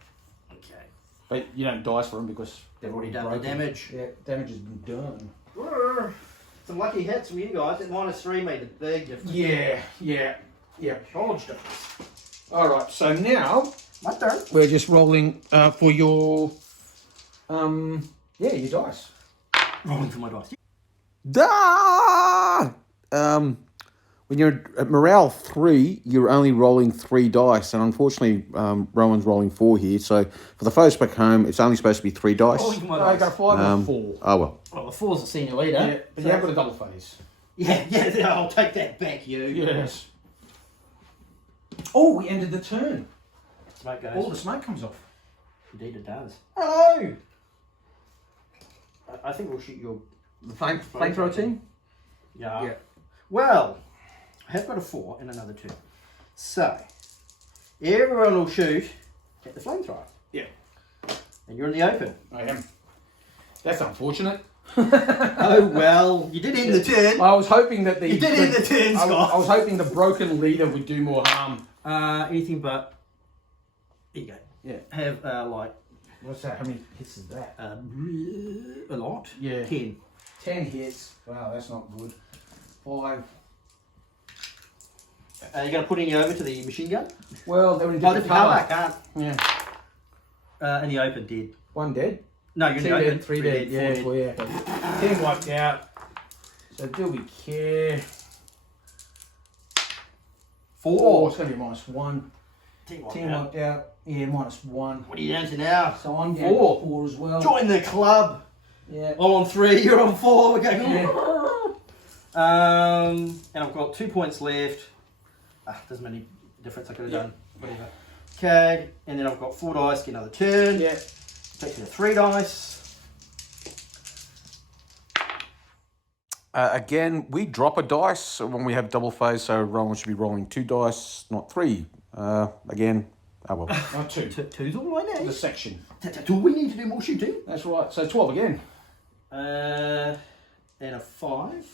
Okay. But you don't dice for them because They've already done broken. the damage. Yeah, damage has been done. Some lucky hits from you guys. That minus 3 made a big difference. Yeah. College dice. All right. So now My turn. we're just rolling for your your dice. Rolling for my dice. Da! When you're at morale 3, you're only rolling 3 dice, and unfortunately, Rowan's rolling 4 here. So for the folks back home, it's only supposed to be 3 dice. Rolling for my I got dice. a 5 and a 4. Oh well. Well, the 4's a senior leader. Yeah, but you have got a double phase. Yeah, I'll take that back, you. Yes. Oh, we ended the turn. Smoke goes. All the smoke comes off. Indeed it does. Hello! I think we'll shoot your... The flamethrower team? Yeah. Well, I have got a 4 and another 2. So, everyone will shoot at the flamethrower. Yeah. And you're in the open. I am. That's unfortunate. Oh, well, you did end the turn. I was hoping that You did end the turn, Scott. I was hoping the broken leader would do more harm. Anything but... There you go. Yeah. Have, What's that? How many hits is that? a lot. Yeah. 10. 10 hits. Wow, that's not good. 5. Are you going to put any over to the machine gun? Well, they're in Oh, different different colour, I colour. can't. Yeah. In the open, dead. One dead. No, you're in Two the open. dead, three dead. Yeah, four well, yeah. 10 wiped out. So do we care? 4. It's going to be -1. 10 10 wiped out. Yeah, -1. What are you down to now? So I'm down 4. to 4 as well. Join the club. Yeah. I'm on 3, you're on 4. We're going. Yeah. And I've got 2 points left. Doesn't make any difference. I could have done whatever. Okay, and then I've got 4 dice. Get another turn. Yeah. Takes me to 3 dice. Again, we drop a dice when we have double phase, so Rowan should be rolling 2 dice, not 3. Again, oh well. Not 2. 2's all I need. The section. Do we need to do more shooting? That's right. So 12 again. And a 5.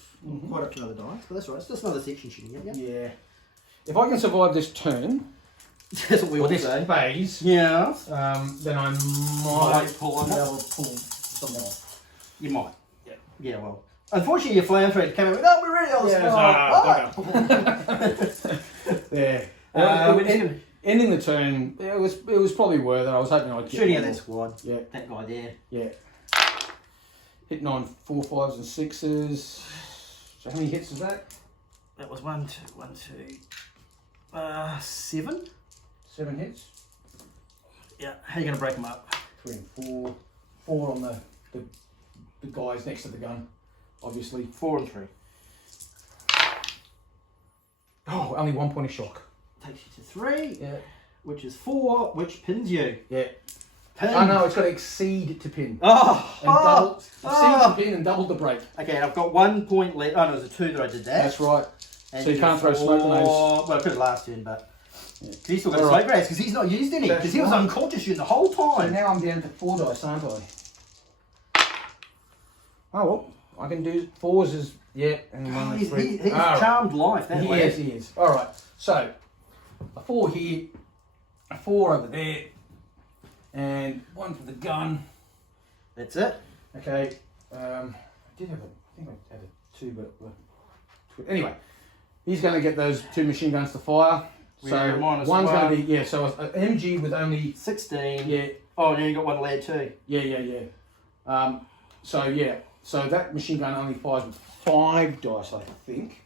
Quite up to another dice, but that's right. It's just another section shooting. Yeah. Yeah. If I can survive this turn, That's what we or all this say. phase, Yeah. then I Might might pull on be it. able to pull something off. You might. Yeah. Yeah, well. Unfortunately, your flamethrower came out with, oh, we're ready on the spot. There. We're just gonna- Ending the turn, it was probably worth it. I was hoping I'd get Shooting at one that more. squad. Yeah. That guy there. Yeah. Hitting on 4, 5s and 6s. So how many hits is that? That was 1, 2, 1, 2. 7. 7 hits. Yeah. How are you going to break them up? 3 and 4. 4 on the guys next to the gun, obviously. 4 and 3. Oh, only 1 point of shock. Takes you to 3. Yeah. Which is 4, which pins you. Yeah. Pin. Oh no, it's got to exceed to pin. Oh. And double, exceed oh. to pin and double the break. Okay, and I've got 1 point left. Oh, no, it was a 2 that I did that. That's right. And So you can't throw smoke on those. Well, I could have last turn, but Yeah. he's still got All smoke right. grenades because he's not used any. That's Because he was right. unconscious shooting the whole So time. now I'm down to 4 dice, aren't I? Oh well, I can do 4s as yeah, and Oh, 1 and he's 3. he's All right. charmed life that He way. is, he is. All right. So a 4 here, a 4 over there, and 1 for the gun. That's it. Okay. I did have I think I had a 2, but anyway, he's going to get those 2 machine guns to fire. Yeah, So minus one's one. going to be yeah. So an MG with only 16. yeah. Oh, and then you got 1 lead too. Yeah. So that machine gun only fires with 5 dice, I think.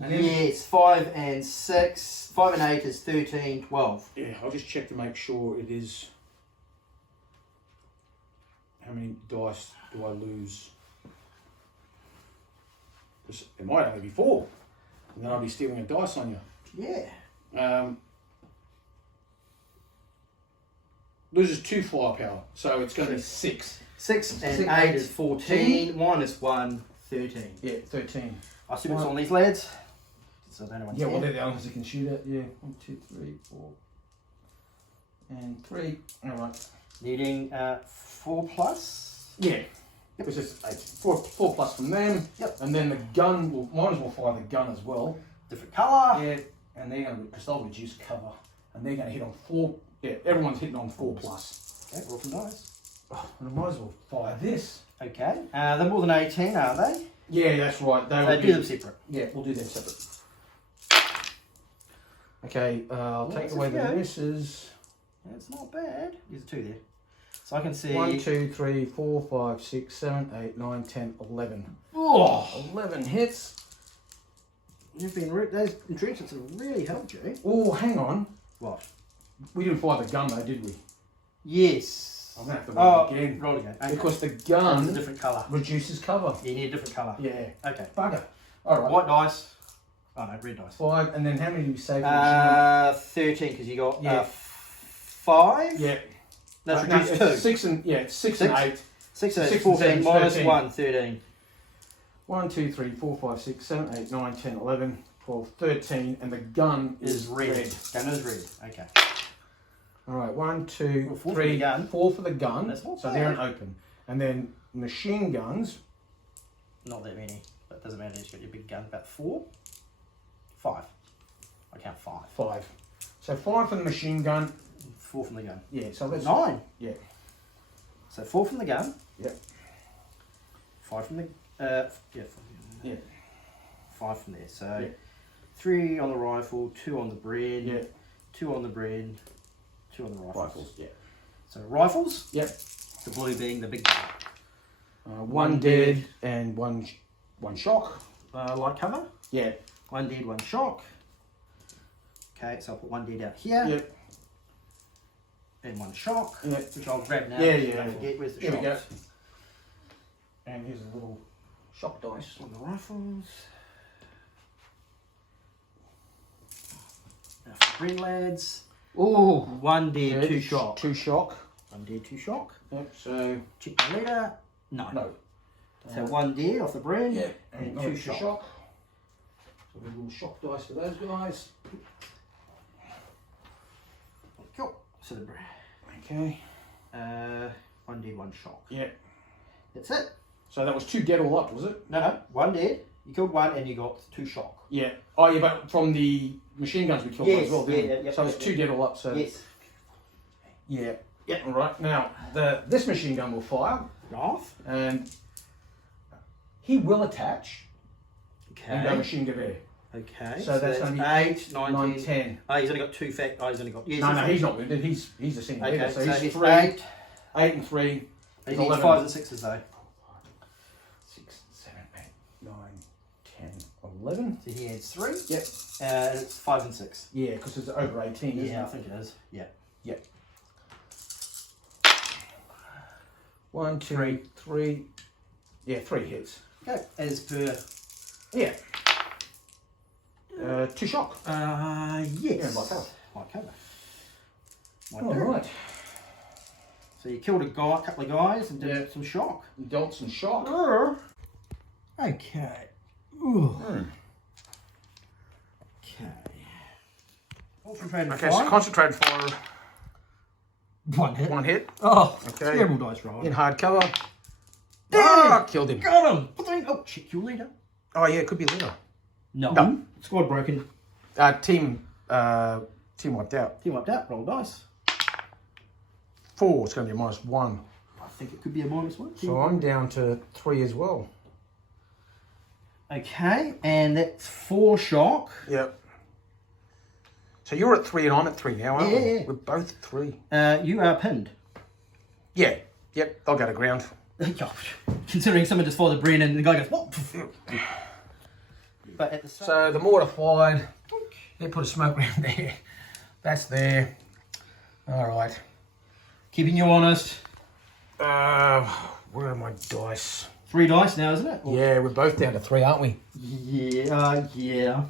And then, Yes, 5 and 6. 5 and 8 is 13, 12. yeah, I'll just check to make sure it is. How many dice do I lose? Because it might only be 4, and then I'll be stealing a dice on you. Yeah. Loses 2 firepower, so it's going to be 6. 6 and 6, 8 is 14. 1 is 1, 13. Yeah, 13. I assume it's on these lads. So they don't Yeah, well, they're the only ones that can shoot it. Yeah, 1, 2, 3, 4, and 3. All right. Needing 4 plus. Yeah. It's just 8. 4 plus from them. Yep. And then the gun will, mine will fire the gun as well. Different colour. Yeah. And they're going to, because they'll reduce cover, and they're going to hit on 4. Yeah, everyone's hitting on 4 plus. Okay, roll some dice. Oh, and I might as well fire this. Okay. They're more than 18, are they? Yeah, that's right. They They will do be, them separate. yeah, we'll do them separate. Okay, I'll Well, take that's away the okay. misses. Yeah, it's not bad. There's 2 there. So I can see. 1, 2, 3, 4, 5, 6, 7, 8, 9, 10, 11. Oh, 11 hits. you've been those entrenchments have really helped you. Oh, hang on. What? We didn't fire the gun though, did we? Yes. I'm going to have to roll Oh, again. roll again. Okay. Because the It's a gun different colour. reduces cover. You need a different colour. Yeah. Okay. Bugger. Alright. White dice. Oh no, red dice. 5, and then how many do we save for the 13 because you got Yeah. 5. machine? Yeah. That's No, reduced it's 2. 6 and, yeah, it's 6 and 8. 6 and 8 6 is and 14 7 is minus 13. 1, 13. 1, 2, 3, 4, 5, 6, 7, 8, 9, 10, 11, 12, 13, and the gun Is red. Gun is red. Okay. Alright, 1, 2, Well, 4 for 3, the gun. 4 for the gun. That's not so bad. they're an open. And then machine guns. Not that many. But it doesn't matter. You've got your big gun. About 4? 5. I count 5. 5. So 5 for the machine gun. 4 from the gun. Yeah, so that's 9. Yeah. So 4 from the gun. Yep. 5 from the... Yeah. 5 from there. So Yeah. 3 on the rifle, 2 on the Bren, Yeah. 2 on the Bren, 2 on the rifles. Rifles. Yeah. So rifles, Yep. the blue being the big guy. One dead and one shock. Light cover, Yeah. 1 dead, 1 shock. Okay, so I'll put 1 dead out here. Yep. And 1 shock, Yep. which I'll grab now. Yeah. Don't forget where's the Here we go. shocks. And here's a little shock dice. On the rifles. Now for Bren lads. Ooh. 1 dead, 2 shock. 2 shock. 1 dead, 2 shock. Yep. So Check the leader. No. no. So 1 dead off the Bren. Yeah. And another 2 shock. So a little shock dice for those guys. Cool. So the Bren. Okay. 1 dead, 1 shock. Yeah. That's it. So that was 2 dead all up, was it? No. 1 dead. You killed 1 and you got 2 shock. Yeah. Oh yeah, but from the machine guns we killed one as well, didn't we? Yeah, So it's 2 dead all up. So Yes. yeah. Yeah. All right. Now this machine gun will fire, Off. and he will attach and go Okay. machine gun there. Okay. So that's gonna be 8, 9, 9, 10. 10. Oh, he's only got 2 fact. Oh, he's only got. Yes, No, he's not wounded. He's a single Okay, leader. So he's he's 3, 8. 8 and 3. He He's needs 11. 5s and 6s though. 6, 7, 8, 9, 10, 11. So he adds 3. Yep. It's 5 and 6. Yeah, because it's over 18, isn't Yeah, I it? think it is. Yeah. Yep. 1, 2, 3. 3. Yeah, 3 hits. Okay. As per. Yeah. 2 shock. Yes. Yeah, light cover. Light cover. All right. So you killed a couple of guys and did Yeah. some shock. Dealt some shock. Okay. Ooh. Okay. Concentrated Okay, so concentrated fire. 1 hit. 1 hit. Oh, Okay. terrible dice roll. In hard cover. Damn Ah, killed him. Got him. Oh, check your leader. Oh yeah, it could be leader. No. No. Squad broken. Team wiped out. Team wiped out. Roll dice. 4. It's going to be a -1. I think it could be a -1. So I'm down to 3 as well. Okay, and that's 4 shock. Yep. So you're at 3 and I'm at 3 now, aren't we? Yeah. We're both at 3. You are pinned. Yeah. Yep. I'll go to ground. Considering someone just fired the Bren and the guy goes, what? But at the same So the mortar fired. They put a smoke round there. That's there. All right. keeping you honest. Where are my dice? 3 dice now, isn't it? Or- Yeah, we're both down to 3, aren't we? Yeah. Yeah.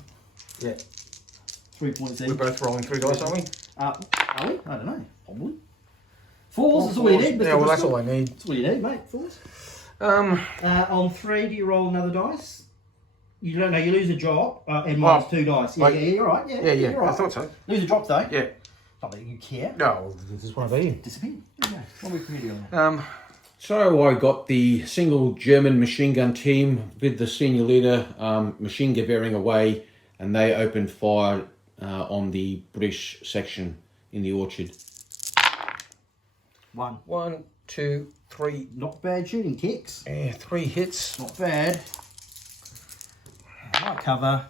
3 points We're in. both rolling 3 dice, aren't we? Are we? I don't know. Probably. 4s is all you need. Mr. Yeah, well, that's Bristol. all I need. That's all you need, mate. 4s. Um, On 3, do you roll another dice? You don't know. You lose a drop and Well, -2 dice. Yeah, like- yeah, you're right. Yeah, yeah, you're right. I thought so. Lose a drop though. Yeah. Not that you care. No, well, this is one of these. Disappear. There you go. What are we committed on that? So I got the single German machine gun team with the senior leader machine geweering away, and they opened fire on the British section in the orchard. 1. 1, 2, 3. Not bad shooting, Tex. Yeah, 3 hits. Not bad. Light cover.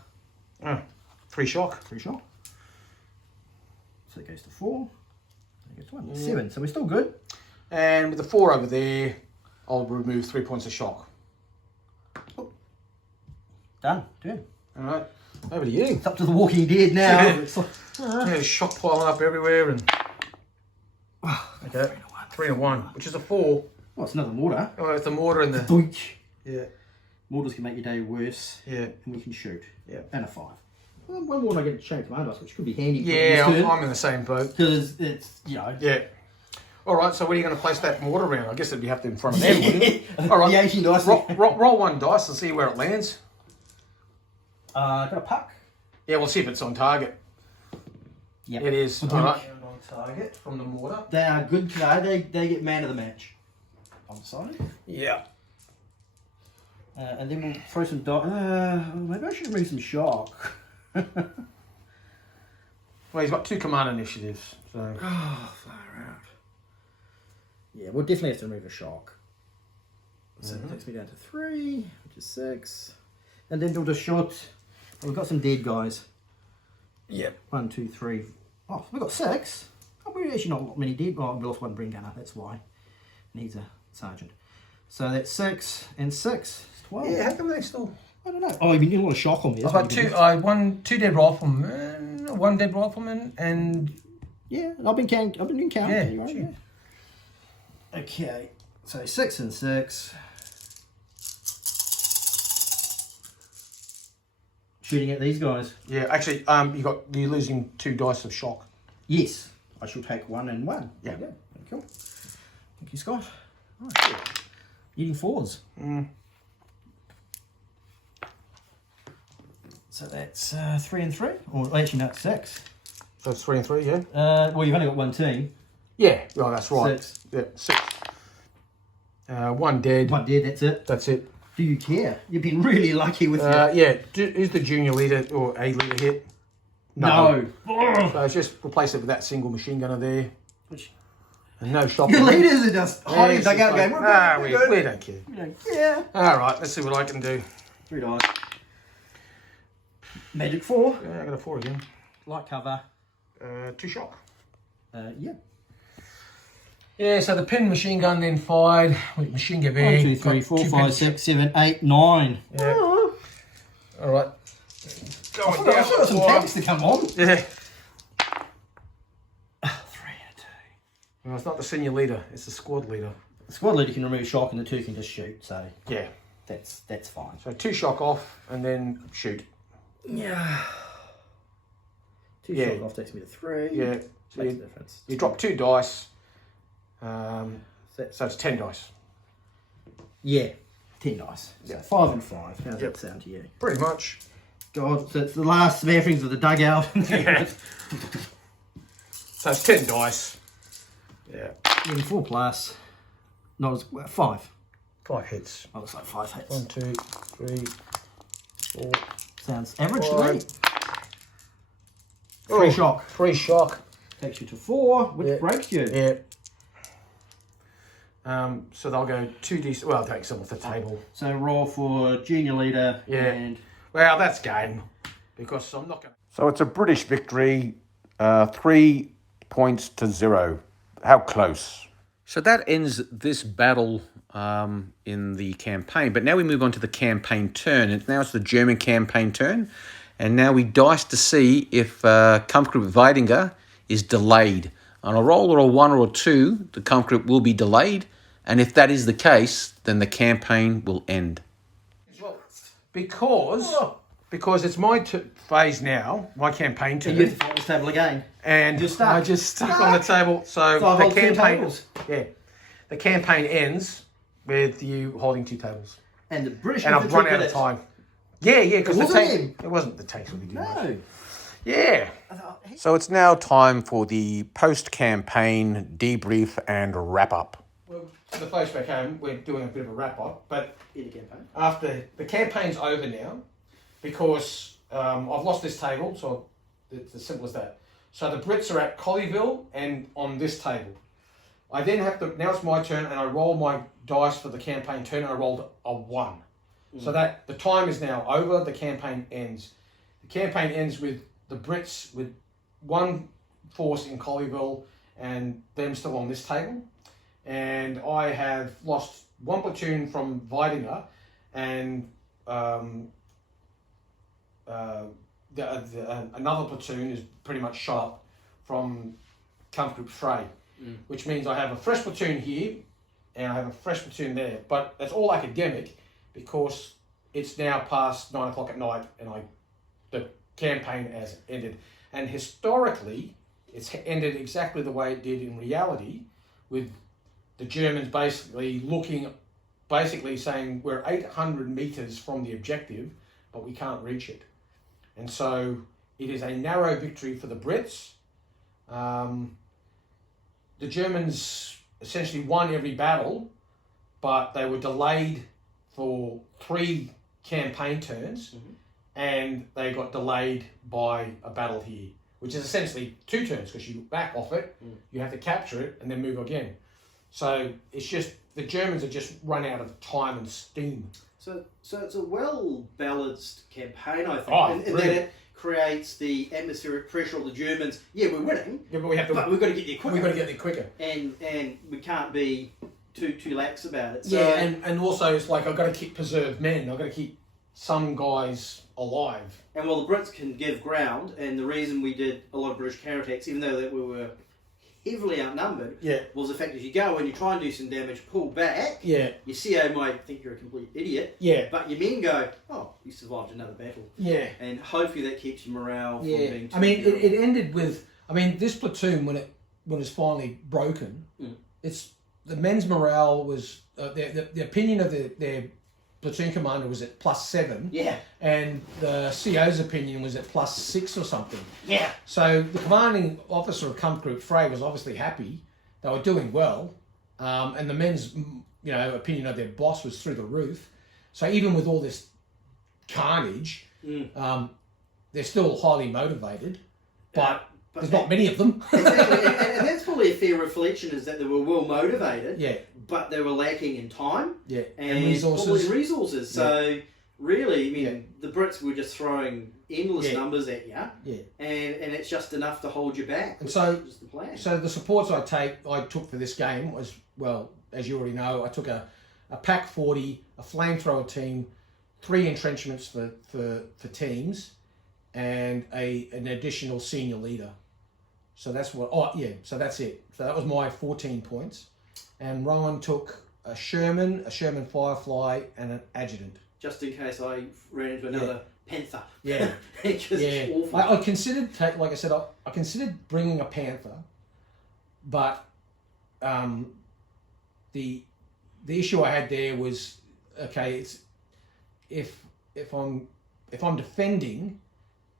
3 shock. 3 shot. So it goes to 4. It goes to 1. 7. So we're still good. And with the 4 over there, I'll remove 3 points of shock. Done. Turn. All right, over to you. It's up to the Walking Dead now. Yeah. It's like, There's shock piling up everywhere, and okay, 3 and 1, which is a 4. well, it's another mortar. Oh, it's the mortar and the Doink. yeah, Mortars can make your day worse. yeah, And we can shoot. Yeah. And a 5. Well, one more I get to change command dice, which could be handy. yeah. I'm in the same boat. Because it's, you know. Yeah. All right, so where are you going to place that mortar around? I guess it'd be have to in front of them, wouldn't it? All right, The 18 dice. roll 1 dice and see where it lands. Got a puck. Yeah, we'll see if it's on target. Yep. It is. Doink. All right. On target from the mortar. They are good today. They get man of the match. On the side. Yeah. And then we'll throw some maybe I should remove some shock. Well, he's got 2 command initiatives, so. Oh, far out. Yeah, we'll definitely have to remove a shock. So it takes me down to 3, which is 6. And then we'll just shot. We've got some dead guys. Yep. 1, 2, 3. Oh, we've got 6. Oh, we're actually not many dead. Oh, we lost one Brin gunner, that's why. Needs a sergeant. So that's 6 and 6. It's 12. Yeah, how come they still... I don't know. Oh, you've been getting a lot of shock on me. I've got two dead riflemen, one dead rifleman, and... Yeah, I've been doing counting. Yeah, Anyway, sure. yeah. Okay, so 6 and 6. Shooting at these guys. Yeah, actually, you're losing 2 dice of shock. Yes, I shall take 1 and 1. Yeah. There you go. Cool. Thank you, Scott. Right. Eating 4s. So that's 3 and 3. Or actually, no, it's 6. So it's 3 and 3, yeah? Well, you've only got one team. Yeah, right, that's right. 6. Yeah, 6. 1 dead. 1 dead, that's it. That's it. Do you care? You've been really lucky with your... Yeah, is the junior leader or A leader hit? No. So just replace it with that single machine gunner there. Which... And no shopping. Your leaders are just hiding dugout going, we don't care. We don't care. Alright, let's see what I can do. 3 dice. Magic 4. Yeah, I got a 4 again. Light cover. 2 shock. Yeah. Yeah, so the pin machine gun then fired with machine gun. 1, 2, 3, 4, 5, 6, 7, 8, 9. Yeah. Alright. I've got some tanks to come on. 3 Yeah. and 2. Well, it's not the senior leader, it's the squad leader. The squad leader can remove shock and the 2 can just shoot, so Yeah. that's fine. So 2 shock off and then shoot. Yeah. 2 Yeah. shock off takes me to 3. Yeah. So Makes a difference. you drop 2 dice. So it's 10 dice. Yeah. 10 dice. So Yeah. 5 and 5. How does that sound to you? Pretty much. God, so it's the last smattering of the dugout. Yeah. So it's 10 dice. Yeah. 4 plus. No, it's 5. 5 hits. Oh, looks like 5 hits. 1, 2, 3, 4. Sounds average to 5. me. 3 shock. 3 shock. Takes you to 4, which breaks you. Yeah. So they'll go 2d. Well, I'll take some off the table. So roll for junior leader Yeah. and... Well, that's game. Because I'm not going to... So it's a British victory, 3 points to 0. How close? So that ends this battle in the campaign. But now we move on to the campaign turn. Now it's the German campaign turn. And now we dice to see if Kampfgruppe Weidinger is delayed. On a roll or a 1 or a 2, the Kampfgruppe will be delayed. And if that is the case, then the campaign will end. Because it's my phase now, my campaign turn. You have to fight this table again. And You're stuck. I just stuck on the table. So So I the hold 2 campaign, tables. yeah, the campaign ends with you holding 2 tables, And the British and I've run out of time. Yeah, because the wasn't tank, him. it wasn't the tanks really doing much. No. Yeah. So it's now time for the post-campaign debrief and wrap-up. Well, for the folks back home, we're doing a bit of a wrap up, but In the campaign. after the campaign's over now, because I've lost this table, so it's as simple as that. So the Brits are at Colleville and on this table. I then have to, now it's my turn, and I roll my dice for the campaign turn, and I rolled a 1. So that the time is now over, the campaign ends. The campaign ends with the Brits with 1 force in Colleville and them still on this table. And I have lost 1 platoon from Weidinger and another platoon is pretty much shot up from Kampfgruppe Frey, which means I have a fresh platoon here and I have a fresh platoon there. But that's all academic because it's now past 9 o'clock at night and the campaign has ended. And historically, it's ended exactly the way it did in reality, with the Germans basically saying we're 800 meters from the objective, but we can't reach it. And so it is a narrow victory for the Brits. The Germans essentially won every battle, but they were delayed for 3 campaign turns, and they got delayed by a battle here, which is essentially 2 turns, because you back off it, you have to capture it, and then move again. So it's just the Germans had just run out of time and steam. So it's a well-balanced campaign, I think, Oh, and that brilliant. it creates the atmospheric pressure of the Germans. Yeah, we're winning, Yeah, but we have to. but we've got to get there quicker. We've got to get there quicker. And we can't be too lax about it. So, Yeah, and also it's like I've got to keep preserved men. I've got to keep some guys alive. and while the Brits can give ground, and the reason we did a lot of British counterattacks, even though that we were heavily outnumbered, Yeah. was the fact that you go and you try and do some damage, pull back. Yeah. Your CO might think you're a complete idiot, Yeah. but your men go, oh, you survived another battle. Yeah. And hopefully that keeps your morale from Yeah. being too I mean, terrible. it ended with. I mean, this platoon when it's finally broken, it's the men's morale was the opinion of their platoon commander was at +7. Yeah. And the CO's opinion was at +6 or something. Yeah. So the commanding officer of Comp Group Frey was obviously happy. They were doing well. And the men's, opinion of their boss was through the roof. So even with all this carnage, they're still highly motivated. But there's not many of them. Exactly. and that's probably a fair reflection, is that they were well motivated, Yeah. but they were lacking in time Yeah. and resources. probably resources. So really, I mean, Yeah. the Brits were just throwing endless Yeah. numbers at you, Yeah. and it's just enough to hold you back. And so- which is the plan. So the supports I took for this game was, well, as you already know, I took a pack 40, a flamethrower team, 3 entrenchments for teams, and an additional senior leader. So that's what. Oh yeah. So that's it. So that was my 14 points, and Rowan took a Sherman Firefly, and an adjutant. Just in case I ran into another Panther. Yeah. It's just Yeah, awful. I considered like I said, I considered bringing a Panther, but the issue I had there was, okay, it's if I'm defending,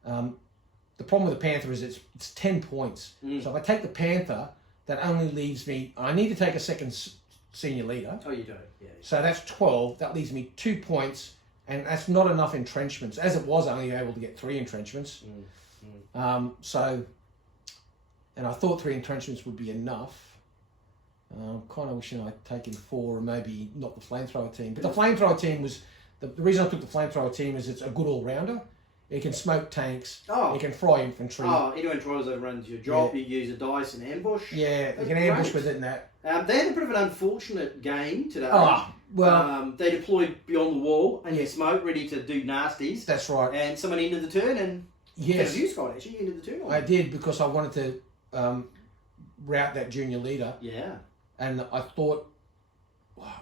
the problem with the Panther is it's 10 points. So if I take the Panther, that only leaves me. I need to take a second senior leader. Oh, you don't. Yeah. So that's 12. That leaves me 2 points, and that's not enough entrenchments. As it was, only able to get 3 entrenchments. So, and I thought 3 entrenchments would be enough. Kind of wishing I'd taken 4, or maybe not the flamethrower team. But the flamethrower team was the reason I took the flamethrower team is it's a good all rounder. It can smoke tanks. Oh. It can fry infantry. Oh, anyone tries to run into your drop, you use a dice and ambush. Yeah, you That's can ambush great. with it and that. They had a bit of an unfortunate game today. Oh, well, They deployed beyond the wall and Yeah. you smoke, ready to do nasties. that's right. And someone ended the turn, and Yes, you, Scott, actually, you ended the turn on. I did, because I wanted to route that junior leader. Yeah. And I thought, wow,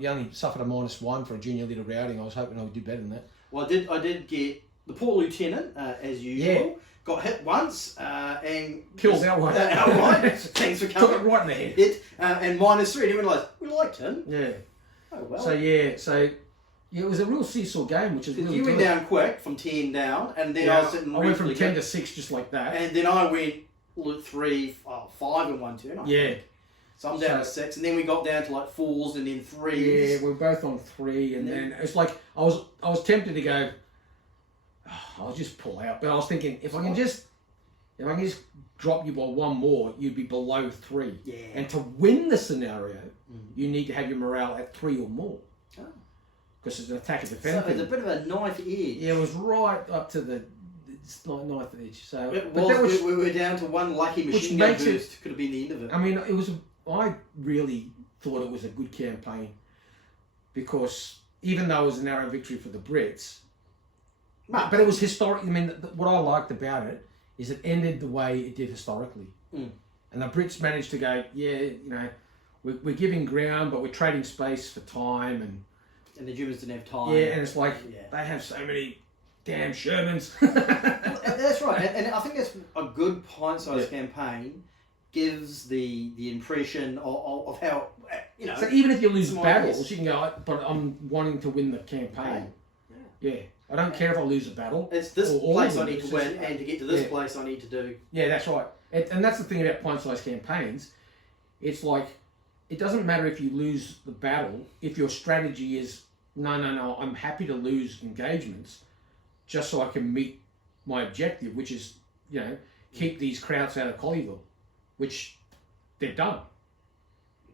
you only suffered a -1 for a junior leader routing. I was hoping I would do better than that. Well, I did get the poor lieutenant, as usual. Yeah. Got hit once and Killed outright. outright. Thanks for Took coming. it right in the head. And -3. And everyone realised we liked him. Yeah. Oh well. So it was a real seesaw game, which is really you went good. down quick from 10 down, and then Yeah, I was sitting. I went from reasonably 10 good. to 6 just like that. And then I went 5 in one turn. I Yeah. think. So I'm down to 6, and then we got down to like 4s and then 3s. Yeah, we were both on 3, and then it's like I was tempted to go, I'll just pull out, but I was thinking if I can just drop you by 1 more, you'd be below 3. Yeah. And to win the scenario, you need to have your morale at 3 or more. Oh. Because it's an attack and So defend it's a thing. bit of a knife edge. Yeah, it was right up to the knife edge. So, It but was, that was, we were down to 1 lucky Which machine gun makes it- burst. Could have been the end of it. I mean, I really thought it was a good campaign, because even though it was a narrow victory for the Brits, but it was historic. I mean, what I liked about it is it ended the way it did historically. And the Brits managed to go, we're giving ground, but we're trading space for time, And the Germans didn't have time. and it's like Yeah. they have so many damn Shermans. That's right, and I think that's a good pint-sized campaign. Gives the impression of how So even if you lose Smart, battles, yes. you can go, but I'm wanting to win the campaign. Yeah, I don't care if I lose a battle. It's this Or all place of I them. need to It's win, just- and to get to this Yeah. place I need to do. Yeah, that's right. And that's the thing about pint-sized campaigns. It's like, it doesn't matter if you lose the battle, if your strategy is, no, I'm happy to lose engagements just so I can meet my objective, which is, keep these Krauts out of Colleville, which they've done.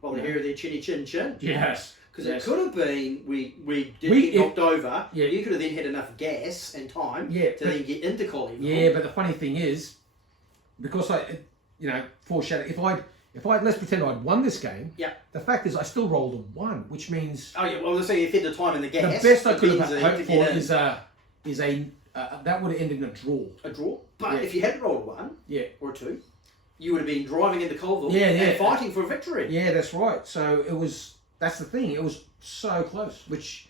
By the hair of their chinny chin chin. Yes. Because it could have been we did get knocked over. Yeah. You could have then had enough gas and time to then get into Colleville. Yeah, but the funny thing is, because foreshadow. If let's pretend I'd won this game. Yeah. The fact is, I still rolled a 1, which means. Oh yeah. Well, let's say you had the time and the gas. The best I could have hoped for is a that would have ended in a draw. A draw. But if you had rolled a 1, or a 2, you would have been driving into Colleville and fighting for a victory. Yeah, that's right. So it was. That's the thing. It was so close, which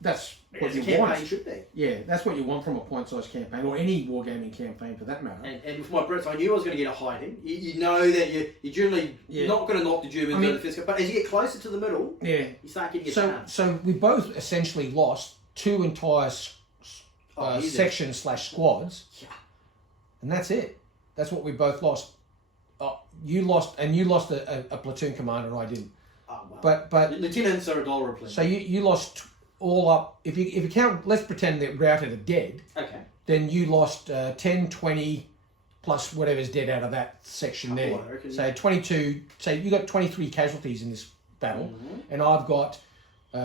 that's what you want. Campaign should be. Yeah, that's what you want from a point-sized campaign, or any wargaming campaign for that matter. And with my Brits, I knew I was going to get a hiding. You know that you're generally not going to knock the Germans out of the first go, but as you get closer to the middle, you start getting a chance. So we both essentially lost 2 entire sections / squads, and that's it. That's what we both lost. You lost a platoon commander, I didn't. Oh, well. But lieutenants are $1 a platoon. So you lost all up. If you count, let's pretend that routed are dead. Okay. Then you lost 10, 20 plus whatever's dead out of that section there. So 22. So you got 23 casualties in this battle, and I've got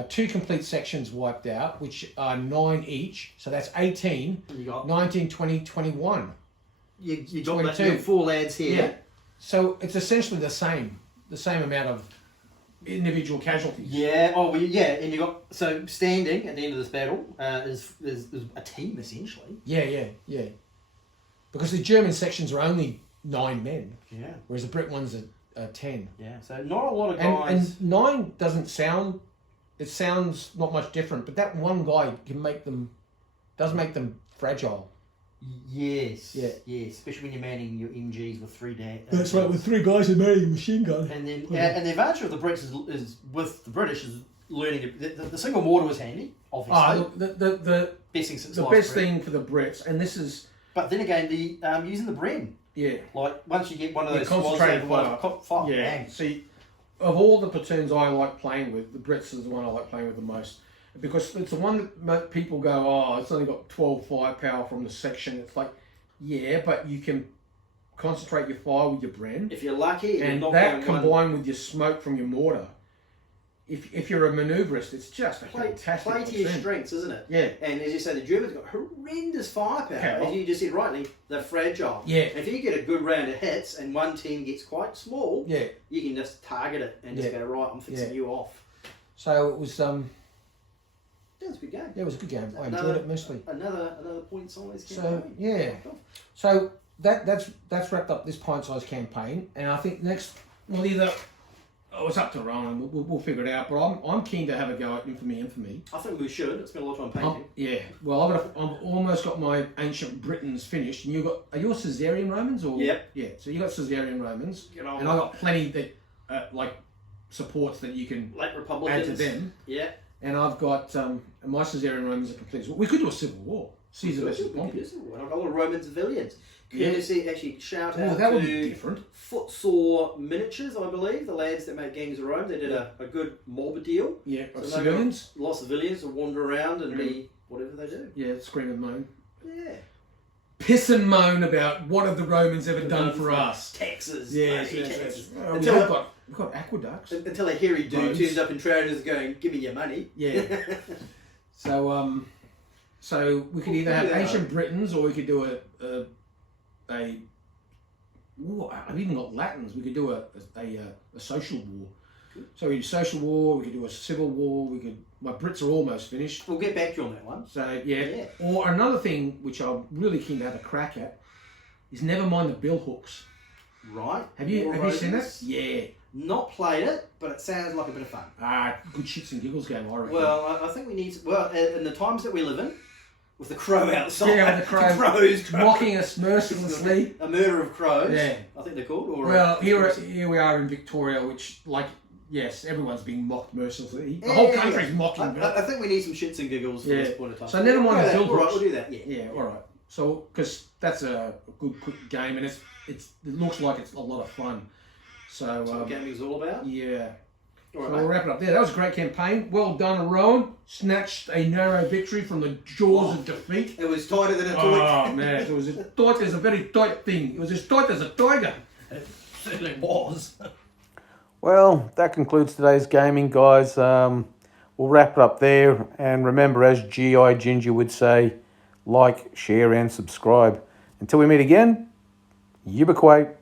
2 complete sections wiped out, which are 9 each. So that's 18. And you got 19, 20, 21. You got 4 lads here. Yeah. So it's essentially the same amount of individual casualties. Yeah. Oh, well, yeah. And you got standing at the end of this battle is a team essentially. Yeah. Because the German sections are only 9 men. Yeah. Whereas the Brit ones are 10. Yeah. So not a lot of guys. And 9 doesn't sound. It sounds not much different, but that one guy does make them fragile. Yes. Yeah. Yes. Especially when you're manning your MGs with 3 dads. That's right, with 3 guys who manning a machine gun. And then, and the advantage of the Brits is with the British is learning the single mortar was handy. Obviously. Look, the best thing for the Brits, and this is. But then again, using the Bren. Yeah. Like once you get one of those concentrated fire. Yeah. Bang. See, of all the platoons I like playing with, the Brits is the one I like playing with the most. Because it's the one that people go, it's only got 12 firepower from the section. It's like, yeah, but you can concentrate your fire with your Bren. If you're lucky. And that combined with your smoke from your mortar, if you're a manoeuvrist, it's just a fantastic play to your strengths, isn't it? Yeah. And as you say, the Germans got horrendous firepower. As you just said rightly, they're fragile. Yeah. And if you get a good round of hits and one team gets quite small, you can just target it and just go, right, I'm fixing you off. So it was... That was a good game. Yeah, it was a good game. I enjoyed it mostly. Another point size campaign. So yeah. So that's wrapped up this pint size campaign, and I think next it's up to Rowan. We'll figure it out. But I'm keen to have a go at Infamy. I think we should. It's been a lot of time painting. Yeah. Well, I've almost got my Ancient Britons finished, and are your Caesarean Romans or? Yep. Yeah. So you got Caesarean Romans, and I got plenty that supports that you can late Republicans. add to them. Yeah. And I've got my Caesarean Romans are complete. We could do a civil war. Caesar versus Pompey. I've got all the Roman civilians. Courtesy, actually, shout out that would to be different. Footsore Miniatures, I believe, the lads that make Gangs of Rome. They did a good mob deal. Yeah, of civilians. Lots of civilians will wander around and be whatever they do. Yeah, scream and moan. Yeah. Piss and moan about what have the Romans ever done for us. Taxes. Yes. We've got aqueducts. Until a hairy dude turns up in trousers going, give me your money. Yeah. So we could either have Ancient Britons or we could do I've even got Latins. We could do a social war. So we do social war. We could do a civil war. My Brits are almost finished. We'll get back to you on that one. So yeah. Or another thing which I'm really keen to have a crack at is never mind the bill hooks. Right. Have you seen that? Yeah. Not played it, but it sounds like a bit of fun. Good shits and giggles game, I reckon. Well, I think we need in the times that we live in, with the crow outside. Yeah, with the crows mocking us mercilessly. A murder of crows. Yeah. I think they're called. Or here we are in Victoria, which, yes, everyone's being mocked mercilessly. The whole country's mocking. I think we need some shits and giggles for this point of time. So never mind the bill hooks. All right, we'll do that. Yeah. All right. So, because that's a good, quick game, and it looks like it's a lot of fun. So that's what gaming's all about? Yeah. All right, so we'll wrap it up there. That was a great campaign. Well done, Rowan. Snatched a narrow victory from the jaws of defeat. It was tighter than a toy. Oh, man. It was as tight as a very tight thing. It was as tight as a tiger. It certainly was. Well, that concludes today's gaming, guys. We'll wrap it up there. And remember, as G.I. Ginger would say, like, share, and subscribe. Until we meet again, Yibaquate.